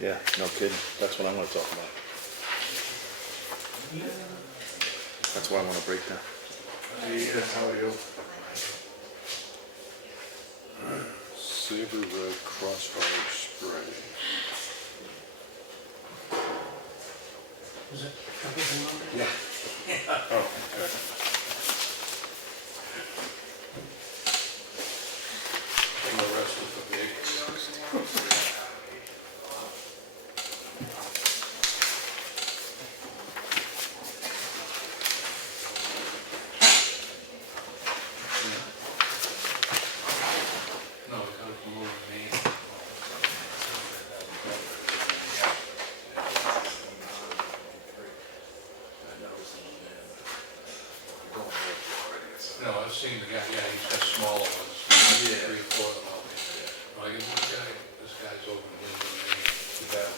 Yeah, no kidding. That's what I'm gonna talk about. That's why I want to break down. Yeah, how are you? Saber Red Crossfire Spray. Is it everything on there? Yeah. Oh, okay. And the rest of the big. No, we got it from over in Maine. No, I've seen the guy, yeah, he's got smaller ones, Yeah. 3 or 4 of them out there. Oh, I guess this guy's over in Lincoln, Maine. Is that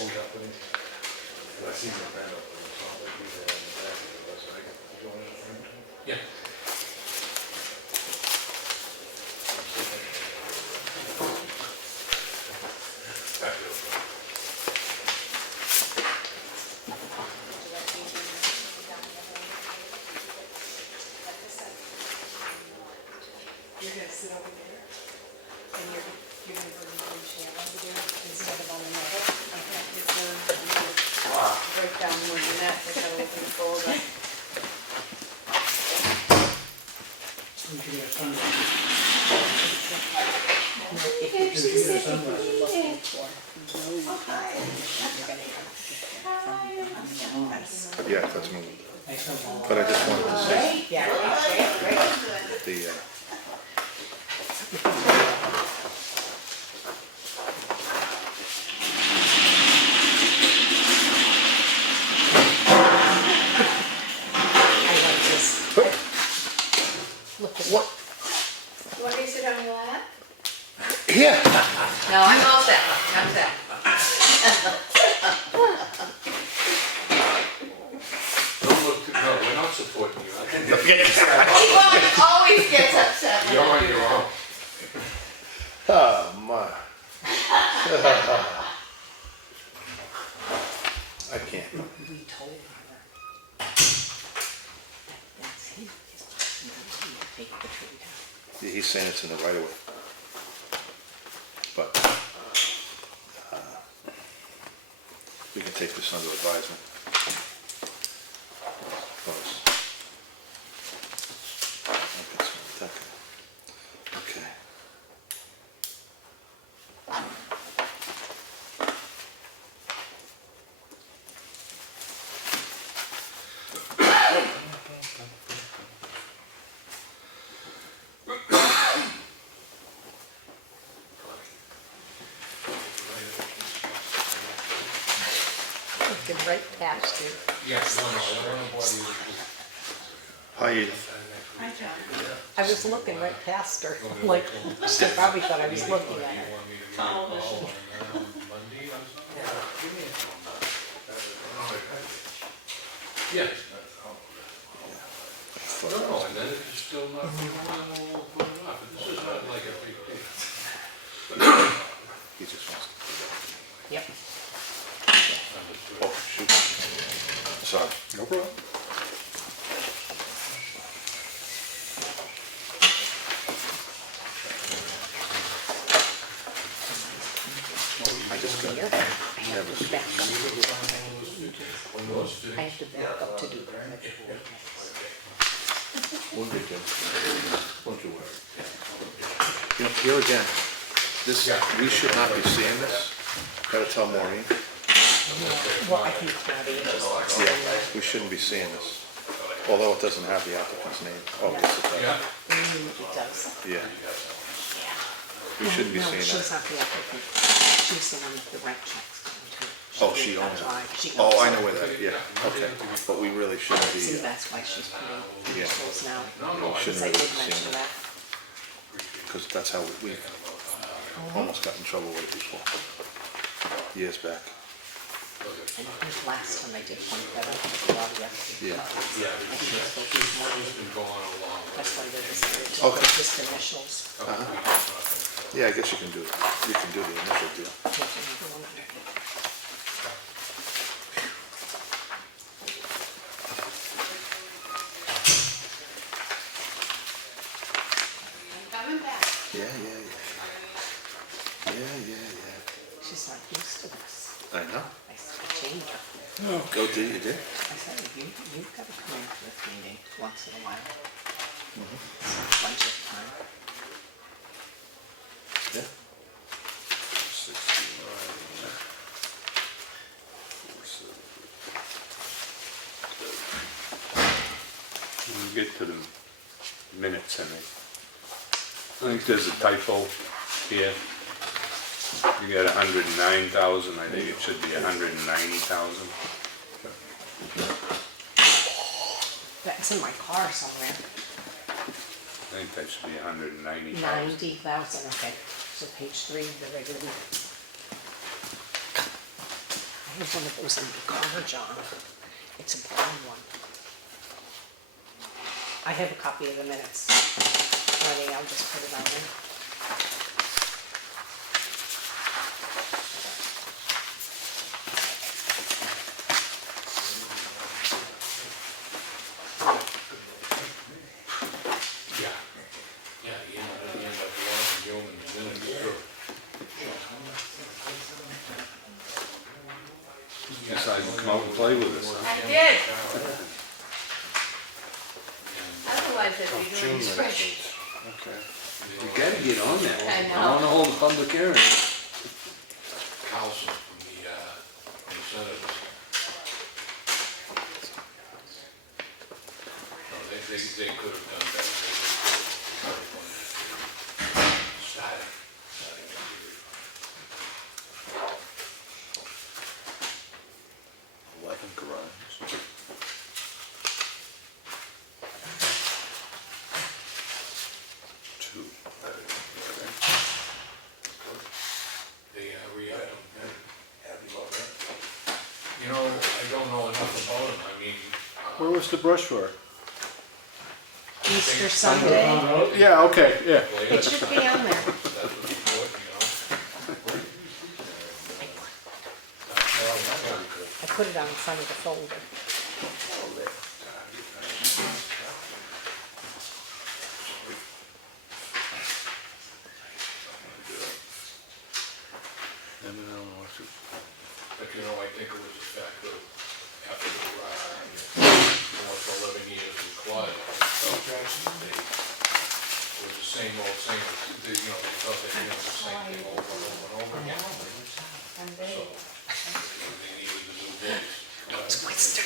old company? I seen the band up there, so I'll be there in the back of the bus, right? You going in front? Yeah. You're gonna sit over there, and you're gonna bring your chair over there instead of on the middle. Okay, it's break down more than that, I gotta open the folder. You can get a sunrise. If You can get a sunrise. Yeah, that's me. Nice and long. But I just wanted to say Yeah, great. the, I like this. Look at what? You want me to sit on your lap? yeah. No, I'm all set. I'm set. Don't look, no, we're not supporting you. He always gets upset. You're on your own. Oh, my. I can't. We told her that that's him. Take the tree down. Yeah, he's saying it's in the right of way. But we can take this under advisement. Okay. Looking right past you. Yeah, no, I don't want to bother you with Hi, Edith. Hi, John. I was looking right past her, like, she probably thought I was looking at her. you want me to give you a call on Monday or something? Yeah. No, and then if it's still not, we'll put it off. This is not like a big deal. He just wants to. Yep. Oh, shoot. Sorry. No problem. I just got Here, I have to back up. Almost I have to back up to do that. We'll get there. Don't you worry. You know, here again, this, we should not be seeing this. Gotta tell Maureen. Well, I think Claudia is. Yeah, we shouldn't be seeing this. Although it doesn't have the applicant's name. Oh, yes, it does. Yeah. It does. Yeah. We shouldn't be No, seeing she's that. not the applicant. She's the one with the rent checks going to. Oh, she owns it. She Oh, owns I it. know where that, yeah, okay. But we really shouldn't See, be, that's why she's putting Yeah. initials now. we Because shouldn't I really did be mention seeing that. that. Because that's how we almost got in trouble with it before. Years back. And I think last time I did point that out to Claudia. Yeah. Yeah, I think it's supposed to be more. it's been going along. That's why they decided to Okay. Just initials. Yeah, I guess you can do the initial deal. Coming back. Yeah. She's not used to this. I know. I said, change her. Go do you did? I said, you've got to come in for this meeting once in a while. Mm-hmm. Bunch of time. Yeah. 69. 470. When we get to the minutes, I think there's a typo here. You got 109,000, I think it should be 190,000. That's in my car somewhere. I think that should be 190,000. 90,000, okay. So page 3, the regular. I have one of those in my car, John. It's a brown one. I have a copy of the minutes. Ready, I'll just put it on there. Yeah, you end up logging you in the minutes too. You decided to come out and play with us, huh? I did. Otherwise, I'd be doing June spreadsheets. Okay. You gotta get on that. I know. I wanna hold a public hearing. Council from the senators. No, they could have done better. Starting. 11 garages. Two. They re-upped them. You know, I don't know enough about them, I mean. Where was the brush for? Easter Sunday. Yeah, okay, yeah. It should be on there. That was before, I put it on the front of the folder. but you know, I think it was the fact that after almost 11 years with Claudia, it was the same old, they thought they were doing the same thing over and over and over again. And they, They needed the new voice.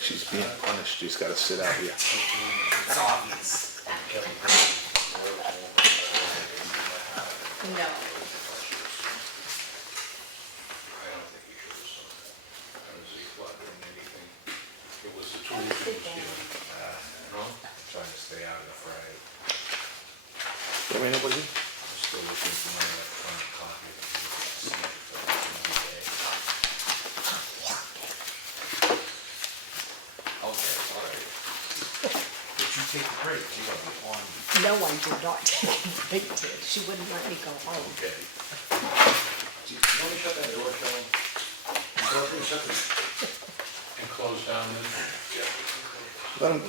She's being punished. She's got to sit out here. no. I don't think he should have signed it. I don't see Claudia doing anything. It was the two of them, no? Trying to stay out of the fray. You mean nobody? I'm still looking for my electronic copy of the Okay, all right. Did you take a break? You got one. No one did not take a break today. She wouldn't let me go home. Okay. Do you want me to shut that door, Cheryle? Shut the... And close down then?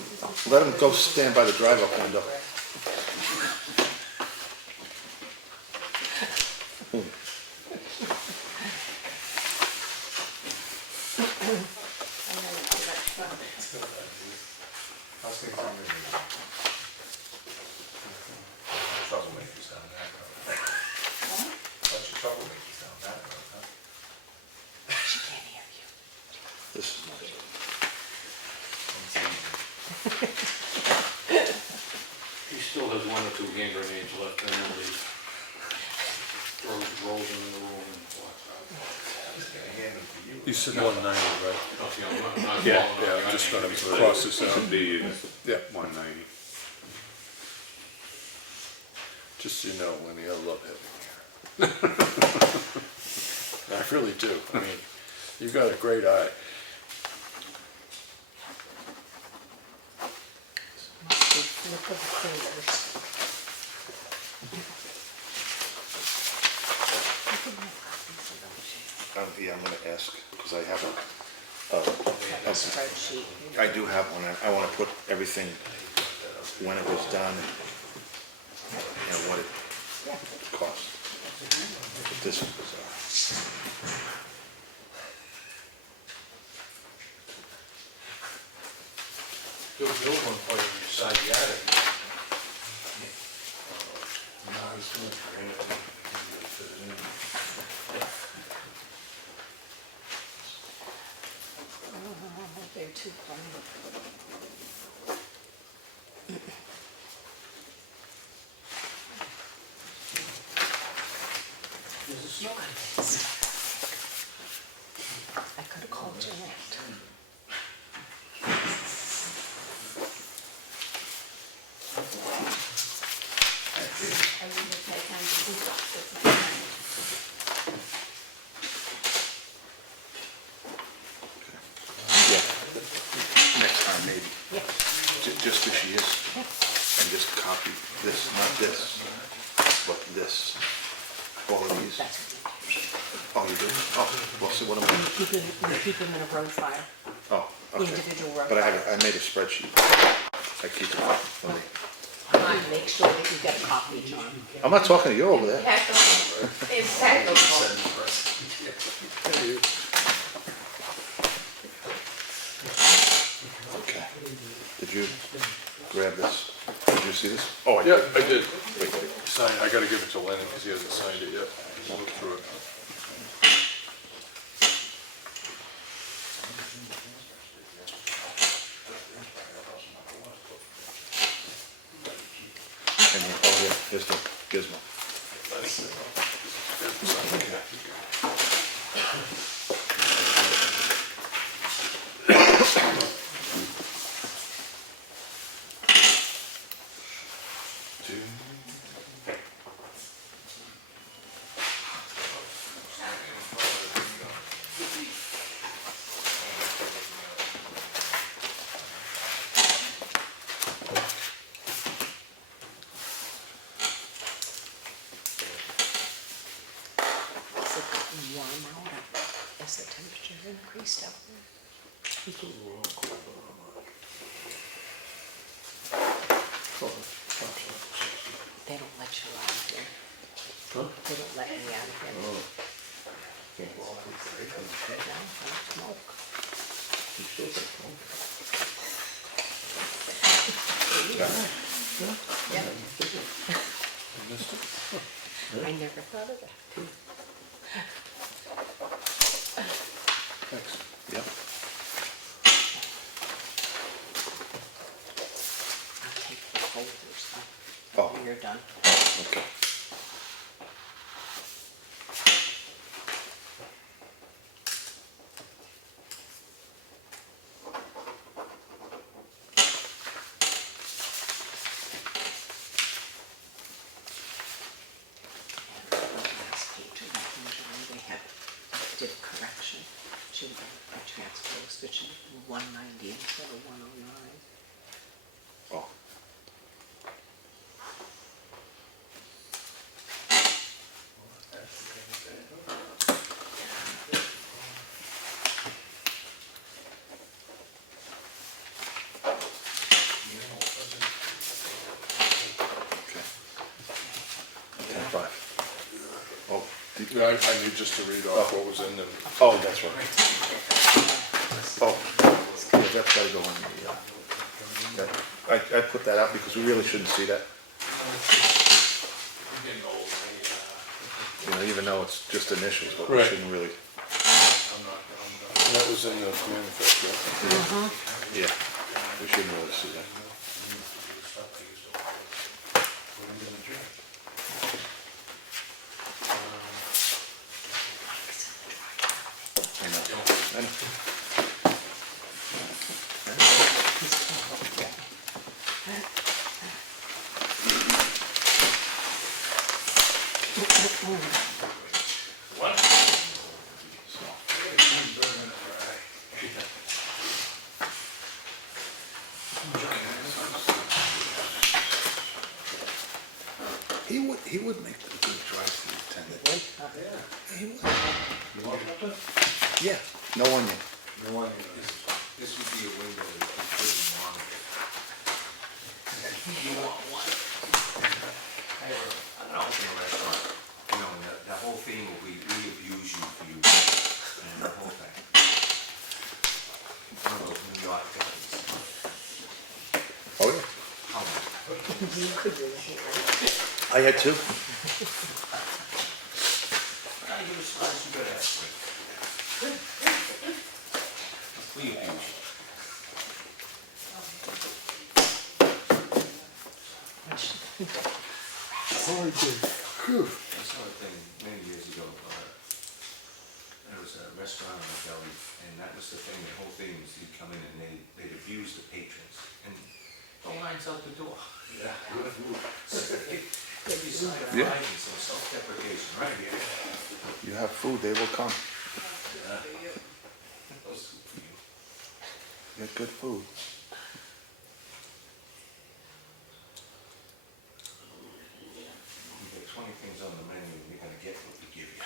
Let him go stand by the drive-up window. How's things going with you? Troublemakers down that road. Bunch of troublemakers down that road, huh? She can't hear you. This is not it. He still has one or two hand grenades left in him, he rolls them in the room and walks out. You said No. 190, right? Not Yeah, falling yeah, off. I'm just gonna Cross this out. Should be Yeah. 190. Just so you know, Winnie, I love having you here. I really do. I mean, you've got a great eye. Look at the fingers. You can have copies of those. Yeah, I'm gonna ask, because I have Have a spreadsheet. I do have one. I wanna put everything, when it was done, and what it Yeah. cost. But this is bizarre. They'll build one for you beside the attic. No, it's too much for him. Fit it in. Oh, they're too funny. You got this. I could have called Jeanette. I would have had time to do that. Yeah, next time maybe, Yeah. just this year's, and just copy this, not this, but this, all of these. That's what Oh, you do? Oh, well, see, what am I? you do. You keep them in a row file, Oh, okay. individual row But I files. made a spreadsheet. I keep it. Let me- Make sure that you get a copy, John. I'm not talking to you over there. Impeccable. Impeccable. Okay. Did you grab this? Did you see this? Oh, I Yeah, did. I did. Wait, wait. Sign, I gotta give it to Lennon because he hasn't signed it yet. We'll look through it. And then, oh, yeah, here's the gizmo. Has it gotten warm out? Has the temperature increased out there? They don't let you out of here. They don't let me out of here. No, don't smoke. Yep. I never thought of that. Thanks. Yep. I'll take the folders Oh. when you're done. Okay. Last page of that one, John, they had, did a correction. She transposed, which is 190 instead of 109. Oh. Okay. 10-5. Oh, Yeah, I need just to read off what was in them. oh, that's right. Oh, yeah, that's gotta go in the, I put that out because we really shouldn't see that. You know, even though it's just initials, but we Right. shouldn't really, And that was in the manifest, right? yeah, we shouldn't really see that. I know, I know. He would make a good drive-through attendant. He would. You want something? Yeah, no onion. No one, This would be a window that you couldn't monitor. You want one? I don't know, in a restaurant, you know, and the whole thing will be, we abuse you for you, and the whole thing. One of those New York guys. Oh, yeah. How much? I had two. I give a slice, you gotta ask for it. We abuse you. I saw a thing many years ago, there was a restaurant on the deli, and that was the thing, the whole thing was you'd come in and they'd abuse the patrons, and the line's out the door. yeah. They decided to Yeah. find some self-deprecation right here. You have food, they will come. Those two for you. Get good food. You get 20 things on the menu, and you're gonna get what we give you.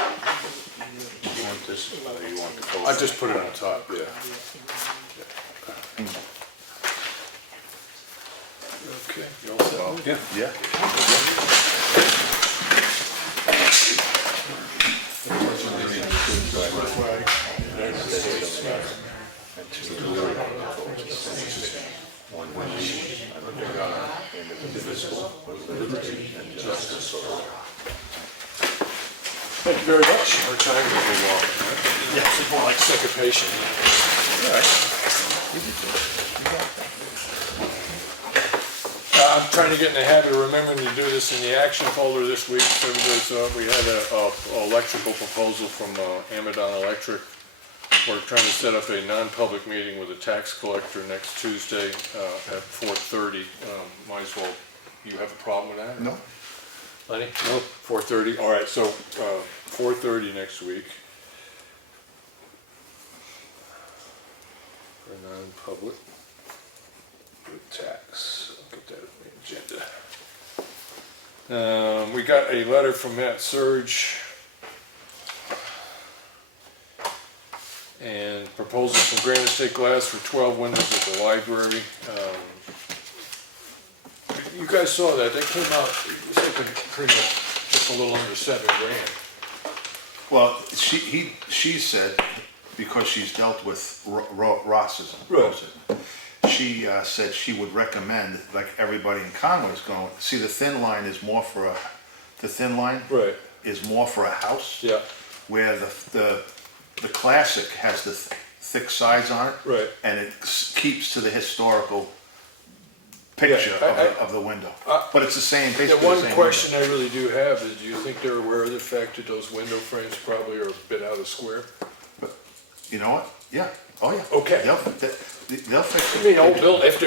You want this, or you want the coat? I just put it on top, yeah. Okay, you all set? Yeah. Yeah. Thank you very much. Our time is a little long. Yeah, it's more like syncopation. I'm trying to get in the habit of remembering to do this in the action folder this week. So everybody saw we had a electrical proposal from Amadon Electric. We're trying to set up a non-public meeting with a tax collector next Tuesday at 4:30. Might as well, you have a problem with that? No? Lenny? No. 4:30, all right, so 4:30 next week. For non-public with tax, I'll get that on the agenda. We got a letter from Matt Surge. And proposal from Granite State Glass for 12 windows at the library. You guys saw that, they came out, it was like pretty much just a little under $7,000. Well, she said, because she's dealt with Rossism, Right. she said she would recommend, like everybody in Conway's going, see, the thin line is more for the thin line Right, is more for a house, yeah, where the classic has the thick sides on it. right. And it keeps to the historical picture Yeah, of the window. I- But it's the same, The basically the one same question window. I really do have is, do you think they're aware of the fact that those window frames probably are a bit out of square? You know what? Yeah, oh yeah. Okay. They'll fix I it. mean, old build, if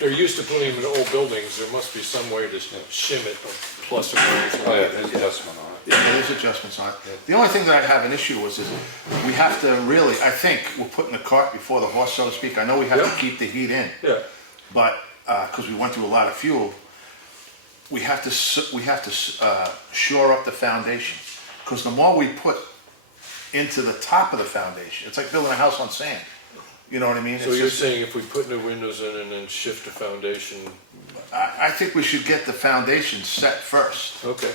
they're used to putting them in old buildings, there must be some way to shim it, plus or minus. Oh, yeah, there's adjustment on it. Yeah, there's adjustments on it. The only thing that I have an issue with is we have to really, I think, we're putting the cart before the horse, so to speak. I know we have Yeah. to keep the heat in, Yeah, but, because we went through a lot of fuel, we have to shore up the foundation. Because the more we put into the top of the foundation, it's like building a house on sand. You know what I mean? so It's you're just- saying if we put new windows in and then shift the foundation, I think we should get the foundation set first. okay,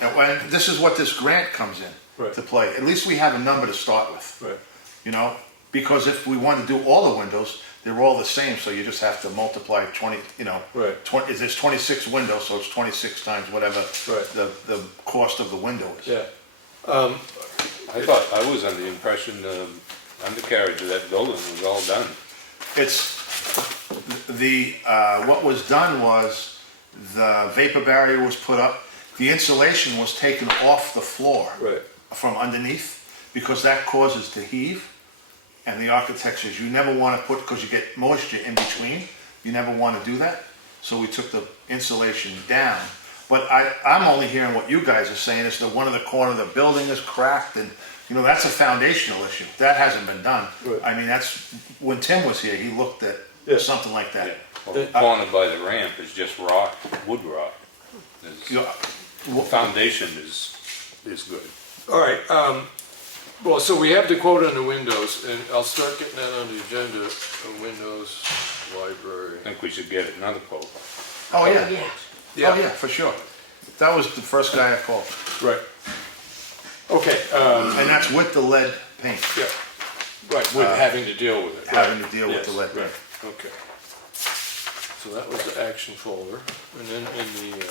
And this is what this grant comes in Right. to play. At least we have a number to start with, right, you know? Because if we want to do all the windows, they're all the same, so you just have to multiply 20, you know. Right. There's 26 windows, so it's 26 times whatever Right. the cost of the window is. yeah. I thought, I was under the impression the undercarriage of that building was all done. It's, what was done was the vapor barrier was put up, the insulation was taken off the floor. Right, from underneath, because that causes to heave. And the architect says you never want to put, because you get moisture in between, you never want to do that. So we took the insulation down. But I'm only hearing what you guys are saying, is that one of the corner of the building is cracked, and, you know, that's a foundational issue. That hasn't been done. Right. I mean, that's, when Tim was here, he looked at Yeah. something like that. Well, the corner by the ramp is just rock, wood rock. You The know, foundation is good. All right, well, so we have the quote on the windows, and I'll start getting that on the agenda, windows, library. I think we should get another quote. Oh, yeah. Yeah. Oh, yeah, for sure. That was the first guy I called. Right. Okay, And that's with the lead paint, yeah, right, with having to deal with it. having right. to deal with the Yes, lead paint. right, okay. So that was the action folder, and then in the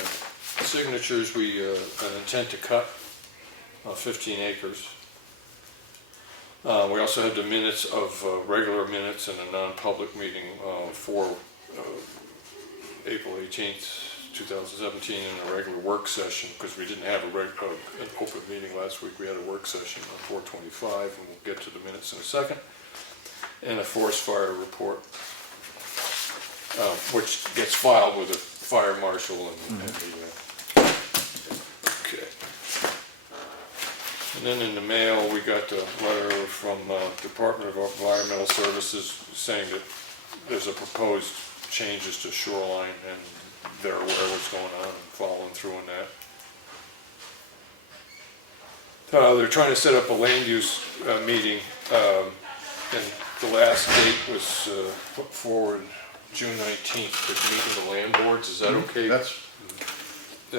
signatures, we, an intent to cut 15 acres. We also had the minutes of regular minutes and a non-public meeting for April 18th, 2017, and a regular work session, because we didn't have an open meeting last week. We had a work session on 4/25, and we'll get to the minutes in a second. And a forest fire report, which gets filed with the fire marshal and the, okay. And then in the mail, we got a letter from Department of Environmental Services saying that there's a proposed changes to shoreline, and they're aware of what's going on and following through on that. They're trying to set up a land use meeting, and the last date was put forward June 19th to meet with the land boards. Is that okay?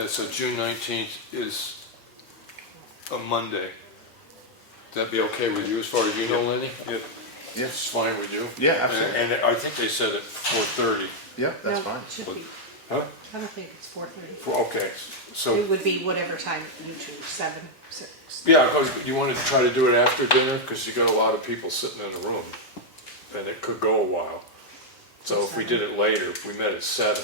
So June 19th is a Monday. That'd be okay with you as far as you know, Lenny? Yep. Yes. It's fine with you? Yeah, absolutely. And I think they said at 4:30. Yeah, that's No, fine. it should be. Huh? I don't think it's 4:30. Okay, so, It would be whatever time you choose, 7, 6. yeah, because you want to try to do it after dinner, because you got a lot of people sitting in the room, and it could go a while. So if we did it later, if we met at 7.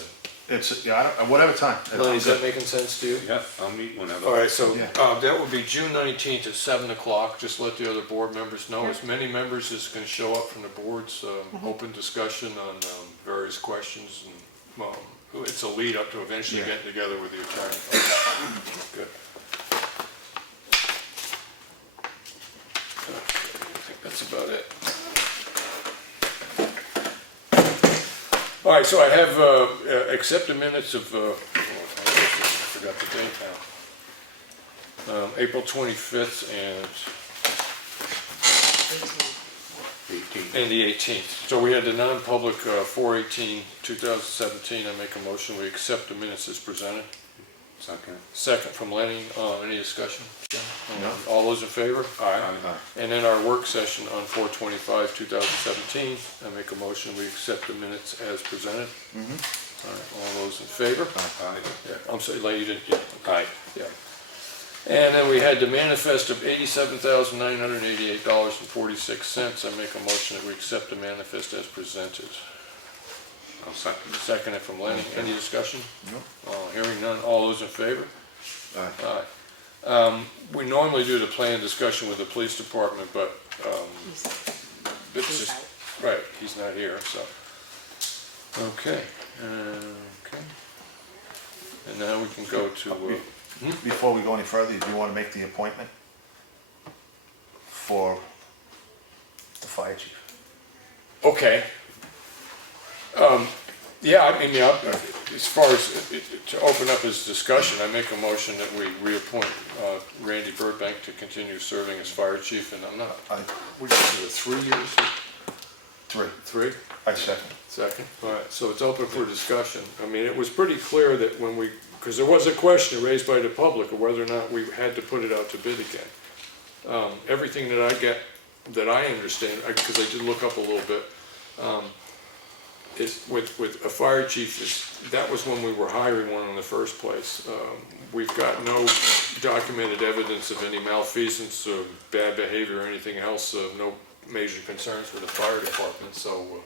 It's, yeah, whatever time. Lenny, is that making sense to you? Yeah, I'll meet whenever. All right, so Yeah. that would be June 19th at 7 o'clock. Just let the other board members know. As many members as can show up from the boards, open discussion on various questions. And it's a lead up to eventually Yeah. getting together with the attorney. Good. Okay, I think that's about it. All right, so I have accepted minutes of, I forgot the date now. April 25th and the 18th. So we had the non-public 4/18/2017. I make a motion, we accept the minutes as presented. Second. Second from Lenny. Any discussion? No. All those in favor? Aye. And then our work session on 4/25/2017, I make a motion, we accept the minutes as presented. All right, all those in favor? Aye. Yeah, I'm sorry, Lenny, you didn't, yeah, Aye. yeah. And then we had the manifest of $87,988.46. I make a motion that we accept the manifest as presented. I'll second. Second from Lenny. Okay. Any discussion? No. Hearing none. All those in favor? Aye. Aye. We normally do the plan discussion with the police department, but it's He's just, out. right, he's not here, so. Okay, okay. And now we can go to, Before we go any further, do you want to make the appointment for the fire chief? okay. Yeah, I mean, as far as, to open up his discussion, I make a motion that we reappoint Randy Burbank to continue serving as fire chief, and I'm not, we got to 3 years? 3. 3? I second. Second. All right, so it's open for discussion. I mean, it was pretty clear that when we, because there was a question raised by the public of whether or not we had to put it out to bid again. Everything that I get, that I understand, because I did look up a little bit, is with a fire chief, that was when we were hiring one in the first place. We've got no documented evidence of any malfeasance or bad behavior or anything else, no major concerns with the fire department, so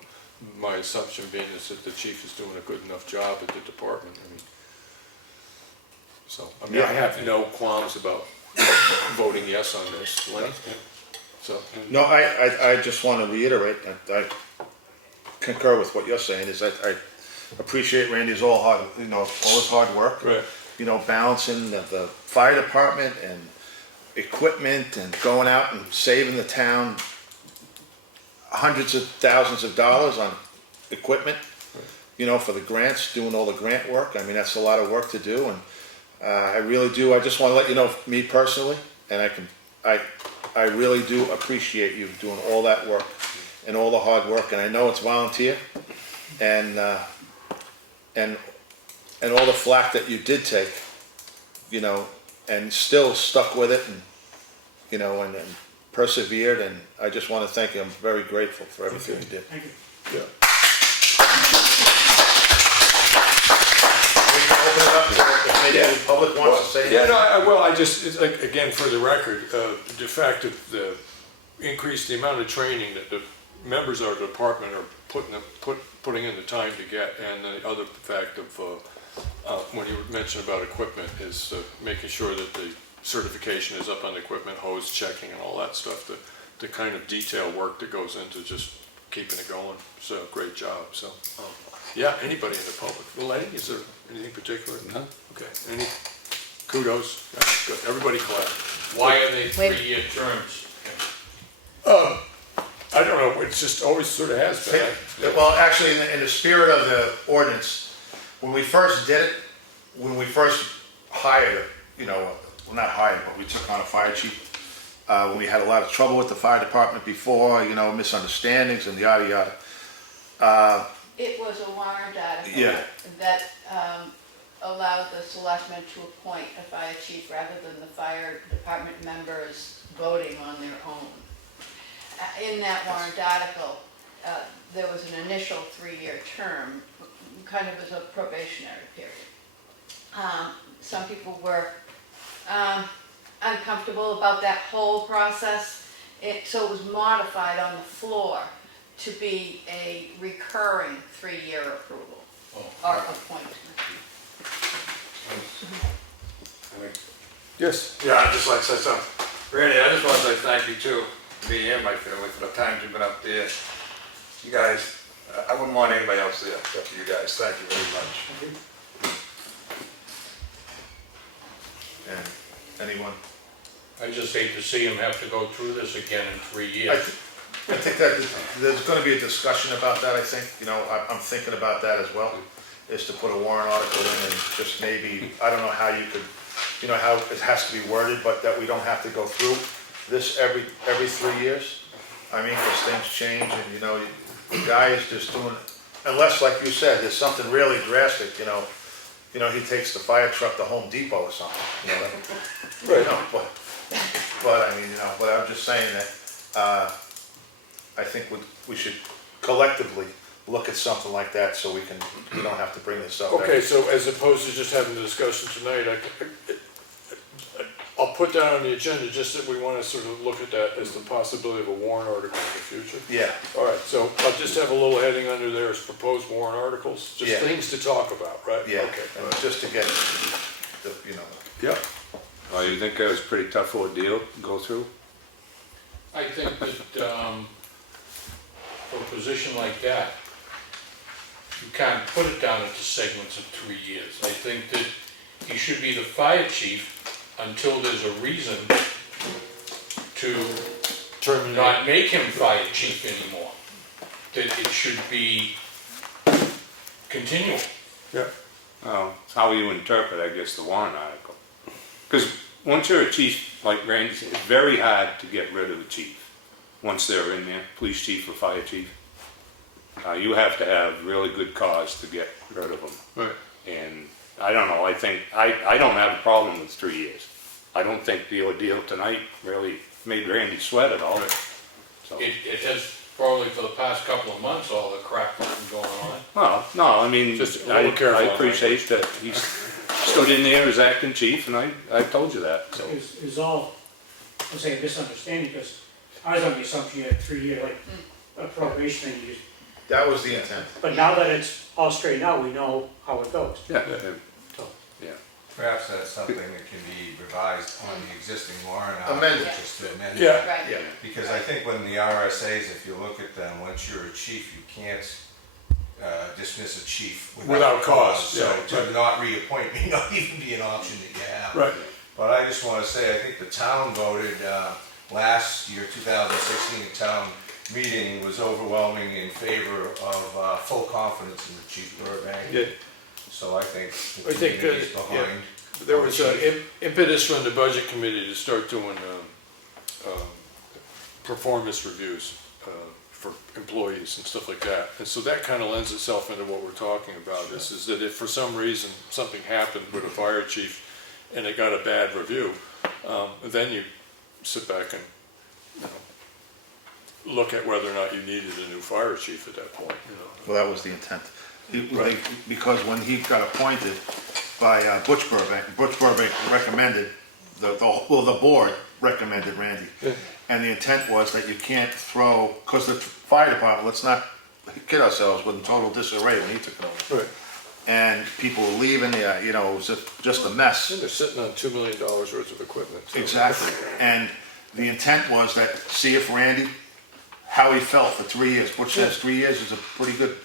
my assumption being is that the chief is doing a good enough job at the department. I mean, so, I mean, I have no qualms about voting yes on this. Lenny? So, No, I just want to reiterate, I concur with what you're saying, is that I appreciate Randy's all his hard work. right. Balancing the fire department and equipment and going out and saving the town hundreds of thousands of dollars on equipment, for the grants, doing all the grant work. I mean, that's a lot of work to do, and I really do, I just want to let you know, me personally, and I really do appreciate you doing all that work and all the hard work, and I know it's volunteer, and all the flack that you did take, and still stuck with it, and persevered, and I just want to thank you. I'm very grateful for everything you did. Thank you. Yeah. We can open it up if maybe the public wants to say Yeah, anything. no, I just, it's like, again, for the record, the fact of the increase the amount of training that the members of the department are putting in the time to get, and the other fact of, when you mentioned about equipment, is making sure that the certification is up on the equipment, hose checking and all that stuff, the kind of detail work that goes into just keeping it going. So, great job, so. Yeah, anybody in the public. Well, Lenny, is there anything particular? No. Okay, any kudos? Yeah, good. Everybody clap. Why are they Wait. 3-year terms? I don't know, it's just always sort of has been. Well, actually, in the spirit of the ordinance, when we first did it, when we first hired, well, not hired, but we took on a fire chief, when we had a lot of trouble with the fire department before, misunderstandings and yada yada. It was a warrant article Yeah. that allowed the selectmen to appoint a fire chief rather than the fire department members voting on their own. In that warrant article, there was an initial 3-year term, kind of as a probationary period. Some people were uncomfortable about that whole process, so it was modified on the floor to be a recurring 3-year approval or appointment. Yes. Yeah, I'd just like to say something. Randy, I just want to say thank you too, me and my family, for the times you've been up there. You guys, I wouldn't want anybody else there except for you guys. Thank you very much. And anyone? I just hate to see them have to go through this again in 3 I years. think that there's gonna be a discussion about that, I think, I'm thinking about that as well, is to put a warrant article in and just maybe, I don't know how you could, how it has to be worded, but that we don't have to go through this every 3 years. I mean, because things change and, the guy is just doing, unless, like you said, there's something really drastic, he takes the fire truck to Home Depot or something, Right. But I mean, but I'm just saying that, I think we should collectively look at something like that so we don't have to bring this up. Okay, so as opposed to just having the discussion tonight, I'll put that on the agenda, just that we want to sort of look at that as the possibility of a warrant article in the future. Yeah, All right, so I'll just have a little heading under there as proposed warrant articles, just Yeah. things to talk about, right? yeah, Okay. and just to get, Yep. Oh, you think that was a pretty tough ordeal to go through? I think that for a position like that, you can't put it down into segments of 3 years. I think that he should be the fire chief until there's a reason to Terminate. not make him fire chief anymore. That it should be continual. Yeah. Oh, it's how you interpret, I guess, the warrant article. Because once you're a chief, like Randy said, it's very hard to get rid of a chief. Once they're in there, police chief or fire chief. You have to have really good cause to get rid of them. Right. And I don't know, I think, I don't have a problem with 3 years. I don't think the ordeal tonight really made Randy sweat at all. So, It has probably for the past couple of months, all the crap that's been going on. well, no, I mean, Just a little careful I on that. appreciate that he stood in there as acting chief, and I told you that, so. It was all, I'll say a misunderstanding, because I was under the assumption you had 3 year, like, a probation thing, that was the intent. but now that it's all straightened out, we know how it goes. Yeah, Yeah. yeah. Perhaps that's something that can be revised on the existing warrant article, Amended. just to amend it. Yeah. Right. Yeah. Because I think when the RSA's, if you look at them, once you're a chief, you can't dismiss a chief Without cause, So yeah, to not reappoint may not even be an option that you have. Right. But I just want to say, I think the town voted last year, 2016 town meeting was overwhelming in favor of full confidence in the Chief Burbank. Yeah. So I think the I think, community is yeah, behind. There our was chief. impetus from the budget committee to start doing performance reviews for employees and stuff like that. And so that kind of lends itself into what we're talking about. This is that if for some reason something happened with a fire chief and it got a bad review, then you sit back and, you know, look at whether or not you needed a new fire chief at that point, you know. Well, that was the intent. Because when he got appointed by Butch Burbank recommended, the board recommended Randy. Yeah. And the intent was that you can't throw, because the fire department, let's not kid ourselves, was in total disarray when he took it over. Right. And people were leaving, you know, it was just a mess. And they're sitting on $2 million worth of equipment. So. Exactly. And the intent was that, see if Randy, how he felt for 3 years. Butch says 3 years is a pretty good,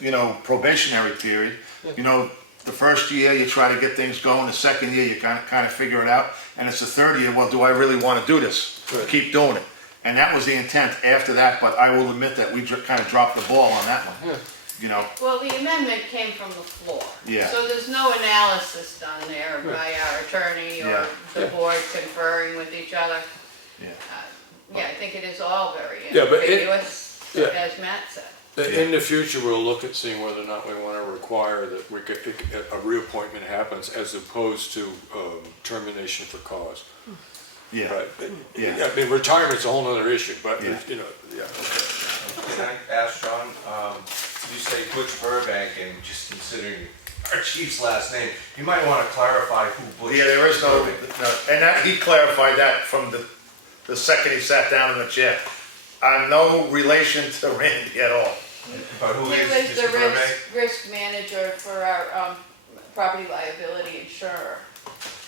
you know, probationary period. You know, the first year you try to get things going, the second year you kind of figure it out, and it's the third year, well, do I really want to do this? Right. Keep doing it. And that was the intent after that, but I will admit that we kind of dropped the ball on that one. You know, Well, the amendment came from the floor. Yeah. So there's no analysis done there by our attorney or Yeah. the board conferring with each other. yeah. Yeah, I think it is all very Yeah, but it- ambiguous, yeah. as Matt said. In the future, we'll look at seeing whether or not we want to require that a reappointment happens as opposed to termination for cause. Yeah. Right. Yeah. I mean, retirement's a whole other issue, but, Yeah. you know, yeah. Can I ask John, you say Butch Burbank, and just considering our chief's last name, you might want to clarify who Butch. Yeah, there is no, Burbank. and that, he clarified that from the second he sat down in the chair. I'm no relation to Randy at all. But who He is was the Mr. Burbank? risk manager for our property liability insurer.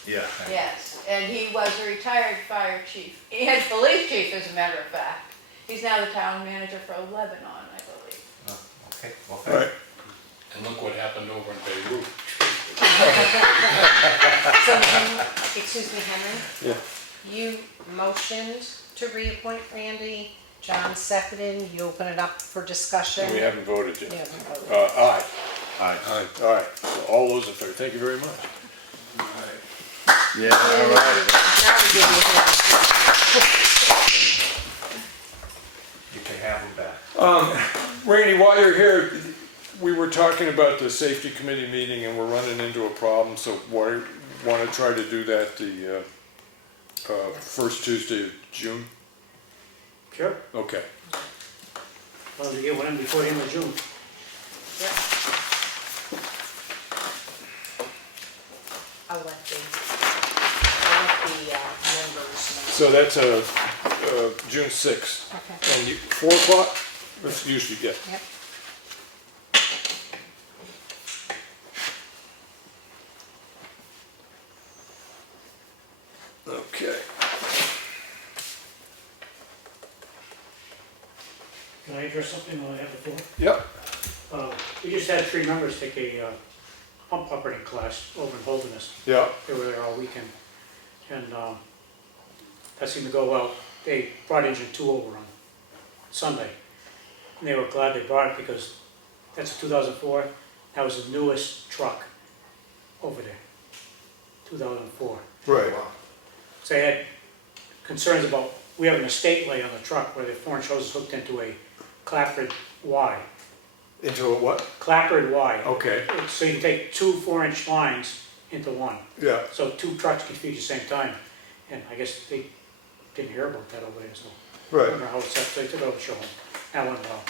Yeah. Yes, and he was a retired fire chief and police chief, as a matter of fact. He's now the town manager for Lebanon, I believe. Oh, okay, well, Right. thank And look what happened over in Beirut. So, excuse me, Henry? Yeah. You motioned to reappoint Randy, John seconded, you open it up for discussion. We haven't voted You yet. haven't voted. Aye. Aye. Aye. All right. So all those in favor, thank you very much. Yeah, all right. Now we give you a hand. you can have him back. Randy, while you're here, we were talking about the safety committee meeting and we're running into a problem, so want to try to do that the first Tuesday of June? Sure, Okay. well, you get one in before the end of June. I'll let the members So that's June 6th. know. Okay. And 4 o'clock? That's usually, yeah. Yep. Okay. Can I address something while I have the floor? Yep. We just had 3 members take a pump operating class over in Holderness. Yeah. They were there all weekend, and that seemed to go well. They brought engine 2 over on Sunday, and they were glad they brought it because that's a 2004. That was the newest truck over there, 2004. Right. So they had concerns about, we have an estate lay on the truck where the 4-inch hose is hooked into a clappered Y. Into a what? Clappered Y. Okay. So you can take 2 4-inch lines into one. Yeah. So 2 trucks can feed at the same time. And I guess they didn't hear about that over there, so. I Right. don't know how it's set, so they took it over to show them. That went well.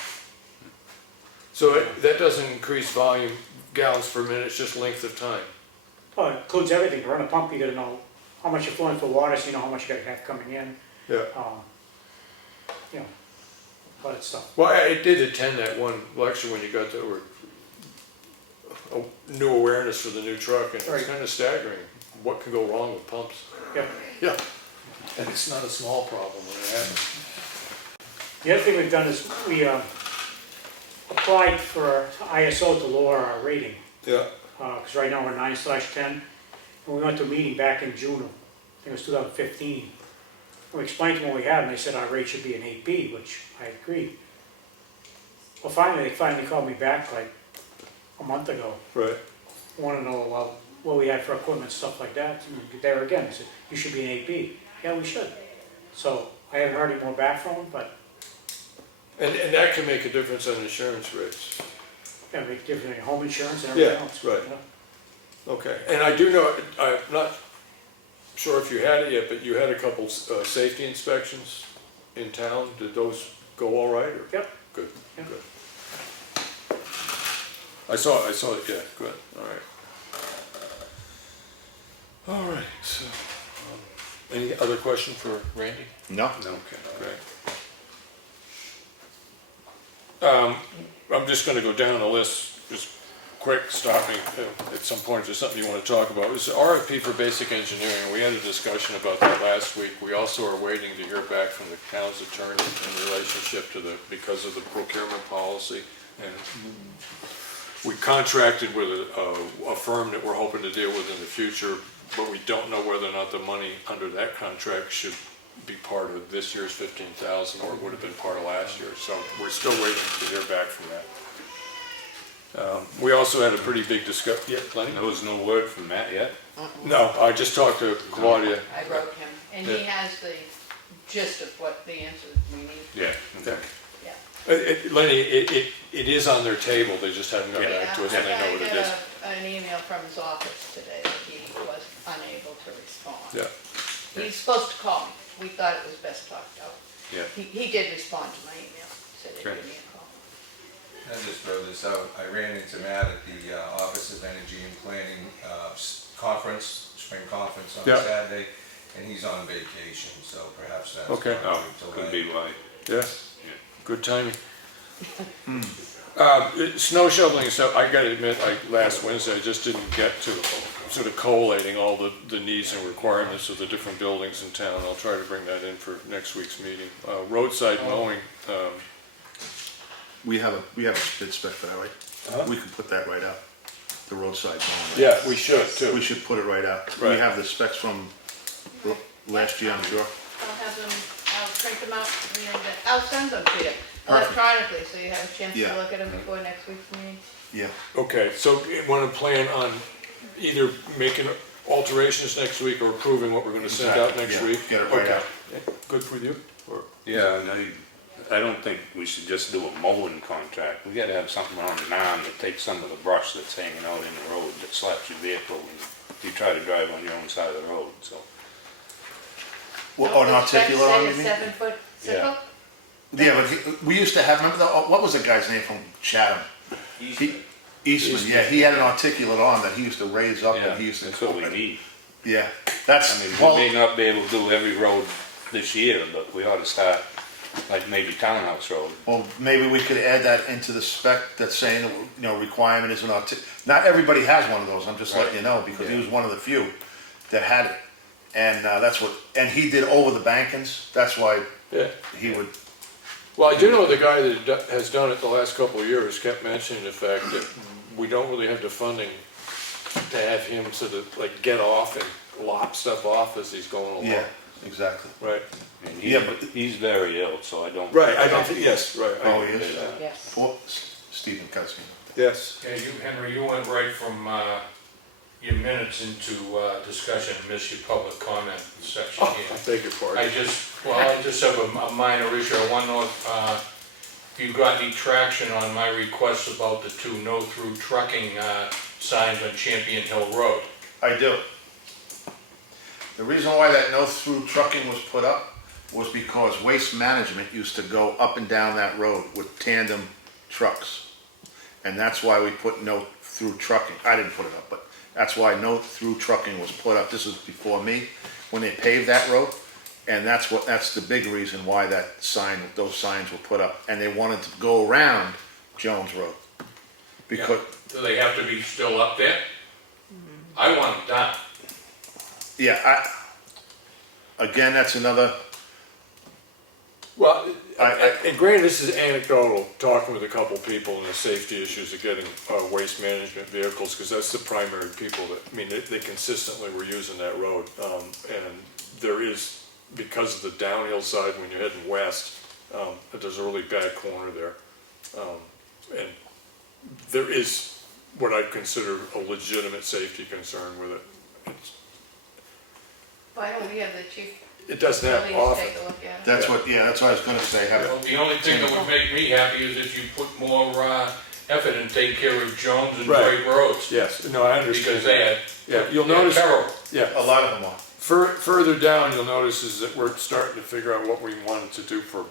So that doesn't increase volume, gallons per minute, it's just length of time. Well, it includes everything. To run a pump, you gotta know how much you're flowing for water, so you know how much you gotta have coming in. Yeah. You know, all that stuff. Well, I did attend that one lecture when you got to, or new awareness for the new truck, and it's Right. kind of staggering what can go wrong with pumps. Yeah. Yeah, and it's not a small problem when it happens. The other thing we've done is we applied for ISO to lower our rating, Yeah. because right now we're 9/10. And we went to a meeting back in June of, I think it was 2015. We explained to them what we had, and they said our rate should be an 8B, which I agreed. Well, they finally called me back like a month ago. Right. Want to know what we had for equipment, stuff like that. And there again, they said, you should be an 8B. Yeah, we should. So I haven't heard any more back from them, but And that can make a difference on insurance rates. yeah, make different home insurance and everything Yeah, else. right. Yeah. Okay, and I do know, I'm not sure if you had it yet, but you had a couple safety inspections in town. Did those go all right, or? Yep. Good, Yeah. good. I saw it, yeah, good, all right. All right, so, any other question for Randy? No? Okay, great. I'm just gonna go down the list, just quick, stop me at some point if there's something you wanna talk about. It's RFP for basic engineering, we had a discussion about that last week. We also are waiting to hear back from the town's attorney in relationship to because of the procurement policy. And we contracted with a firm that we're hoping to deal with in the future, but we don't know whether or not the money under that contract should be part of this year's 15,000, or it would have been part of last year. So we're still waiting to hear back from that. We also had a pretty big discussion. Yeah, Lenny? There was no word from Matt yet? No, I just talked to Claudia. I wrote him, and he Yeah. has the gist of what the answers we need. Yeah. Yeah. Yeah. Lenny, it is on their table, they just haven't got back to us and they know what it is. I got an email from his office today that he was unable to respond. Yeah, He's supposed to call me. We thought it was best talked out. Yeah. He did respond to my email, said he'd give me a call. I'll just throw this out. I ran into Matt at the Office of Energy and Planning conference, spring conference on Yeah. Saturday, and he's on vacation, so perhaps that's Okay. probably Oh, could be why. yeah, good timing. Snow shoveling stuff, I gotta admit, last Wednesday, I just didn't get to sort of collating all the needs and requirements of the different buildings in town. I'll try to bring that in for next week's meeting. Roadside mowing, We have a bid spec for that, right? We could put that right out, the roadside mowing. yeah, we should We too. should put it right out. We Right. have the specs from last year, I'm sure. I'll have them, I'll print them out and I'll send them to you Perfect. electronically, so you have a chance Yeah. to look at them before next week's meeting. Yeah. Okay, so you wanna plan on either making alterations next week or approving what we're gonna send out next Yeah, week? get it right Okay. out. Good for you? Or- Yeah, and I don't think we should just do a mowing contract. We gotta have something on an arm that takes some of the brush that's hanging out in the road that slaps your vehicle and you try to drive on your own side of the road, so. Well, Don't an the specs articulate arm, say you a mean? 7-foot sickle? Yeah, but we used to have, remember what was the guy's name from Chatham? Eastman, yeah, he had an articulate arm that he used to raise up Yeah, and he used to. that's what we need. Yeah, that's, I mean, well, we may not be able to do every road this year, but we ought to start, like maybe Townhouse Road. well, maybe we could add that into the spec that's saying, you know, requirement is an not everybody has one of those, I'm just letting you know, because he was one of the few that had it. And that's what, and he did over the bankings, that's why Yeah. he would, Well, I do know the guy that has done it the last couple of years kept mentioning the fact that we don't really have the funding to have him sort of like get off and lop stuff off as he's going along. yeah, exactly. Right. And Yeah, but- he's very ill, so I don't. Right, I don't think, yes, right. I Oh, agree he with is? that. Yes. Poor Stephen Kutzke. Yes. Yeah, Henry, you went right from your minutes into discussion, missed your public comment section Oh, here. I beg your pardon. I just have a minor issue. I want to know if you got any traction on my request about the 2 no-through trucking signs on Champion Hill Road. I do. The reason why that no-through trucking was put up was because Waste Management used to go up and down that road with tandem trucks. And that's why we put no-through trucking. I didn't put it up, but that's why no-through trucking was put up. This was before me, when they paved that road. And that's the big reason why those signs were put up. And they wanted to go around Jones Road. because, Do they have to be still up there? I want them done. yeah, again, that's another, Well, I- and granted, this is anecdotal, talking with a couple people and the safety issues of getting waste management vehicles, because that's the primary people that, I mean, they consistently were using that road. And there is, because of the downhill side when you're heading west, there's a really bad corner there. And there is what I'd consider a legitimate safety concern with it. Why don't we have the chief It doesn't happen police often. take a look at it? that's what I was gonna say, Well, the only thing that would make me happy is if you put more effort in taking care of Jones and Right. Drake roads. Yes, no, I understand. Because they Yeah, you'll they're notice, terrible. yeah, a lot of them are. further down, you'll notice is that we're starting to figure out what we wanted to do for,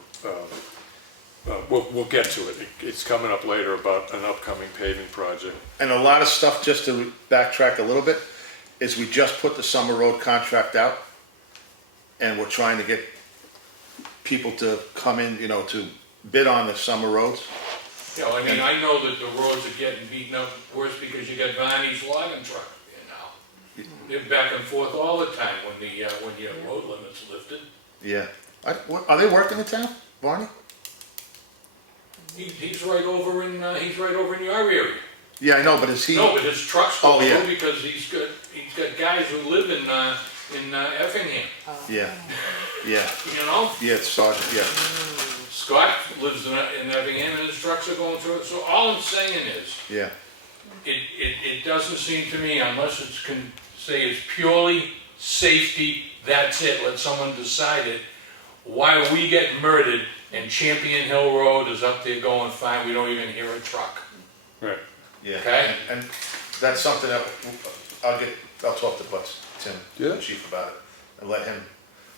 we'll get to it. It's coming up later about an upcoming paving project. And a lot of stuff, just to backtrack a little bit, is we just put the summer road contract out, and we're trying to get people to come in, to bid on the summer roads. You know, I mean, I know that the roads are getting beaten up worse because you got Barney's logging truck there now. They're back and forth all the time when your road limit's lifted. Yeah. Are they working in town, Barney? He's right over in your area. Yeah, I know, but is he? No, but his trucks Oh, go yeah. through because he's got guys who live in Effingham, Yeah, yeah, you know? yeah, Sergeant, yeah. Scott lives in Effingham and his trucks are going through it, so all I'm saying is, Yeah, it doesn't seem to me, unless say it's purely safety, that's it, let someone decide it. Why we get murdered and Champion Hill Road is up there going fine, we don't even hear a truck. Right. yeah. Okay. And that's something that I'll talk to Tim, Yeah. the chief, about it, and let him,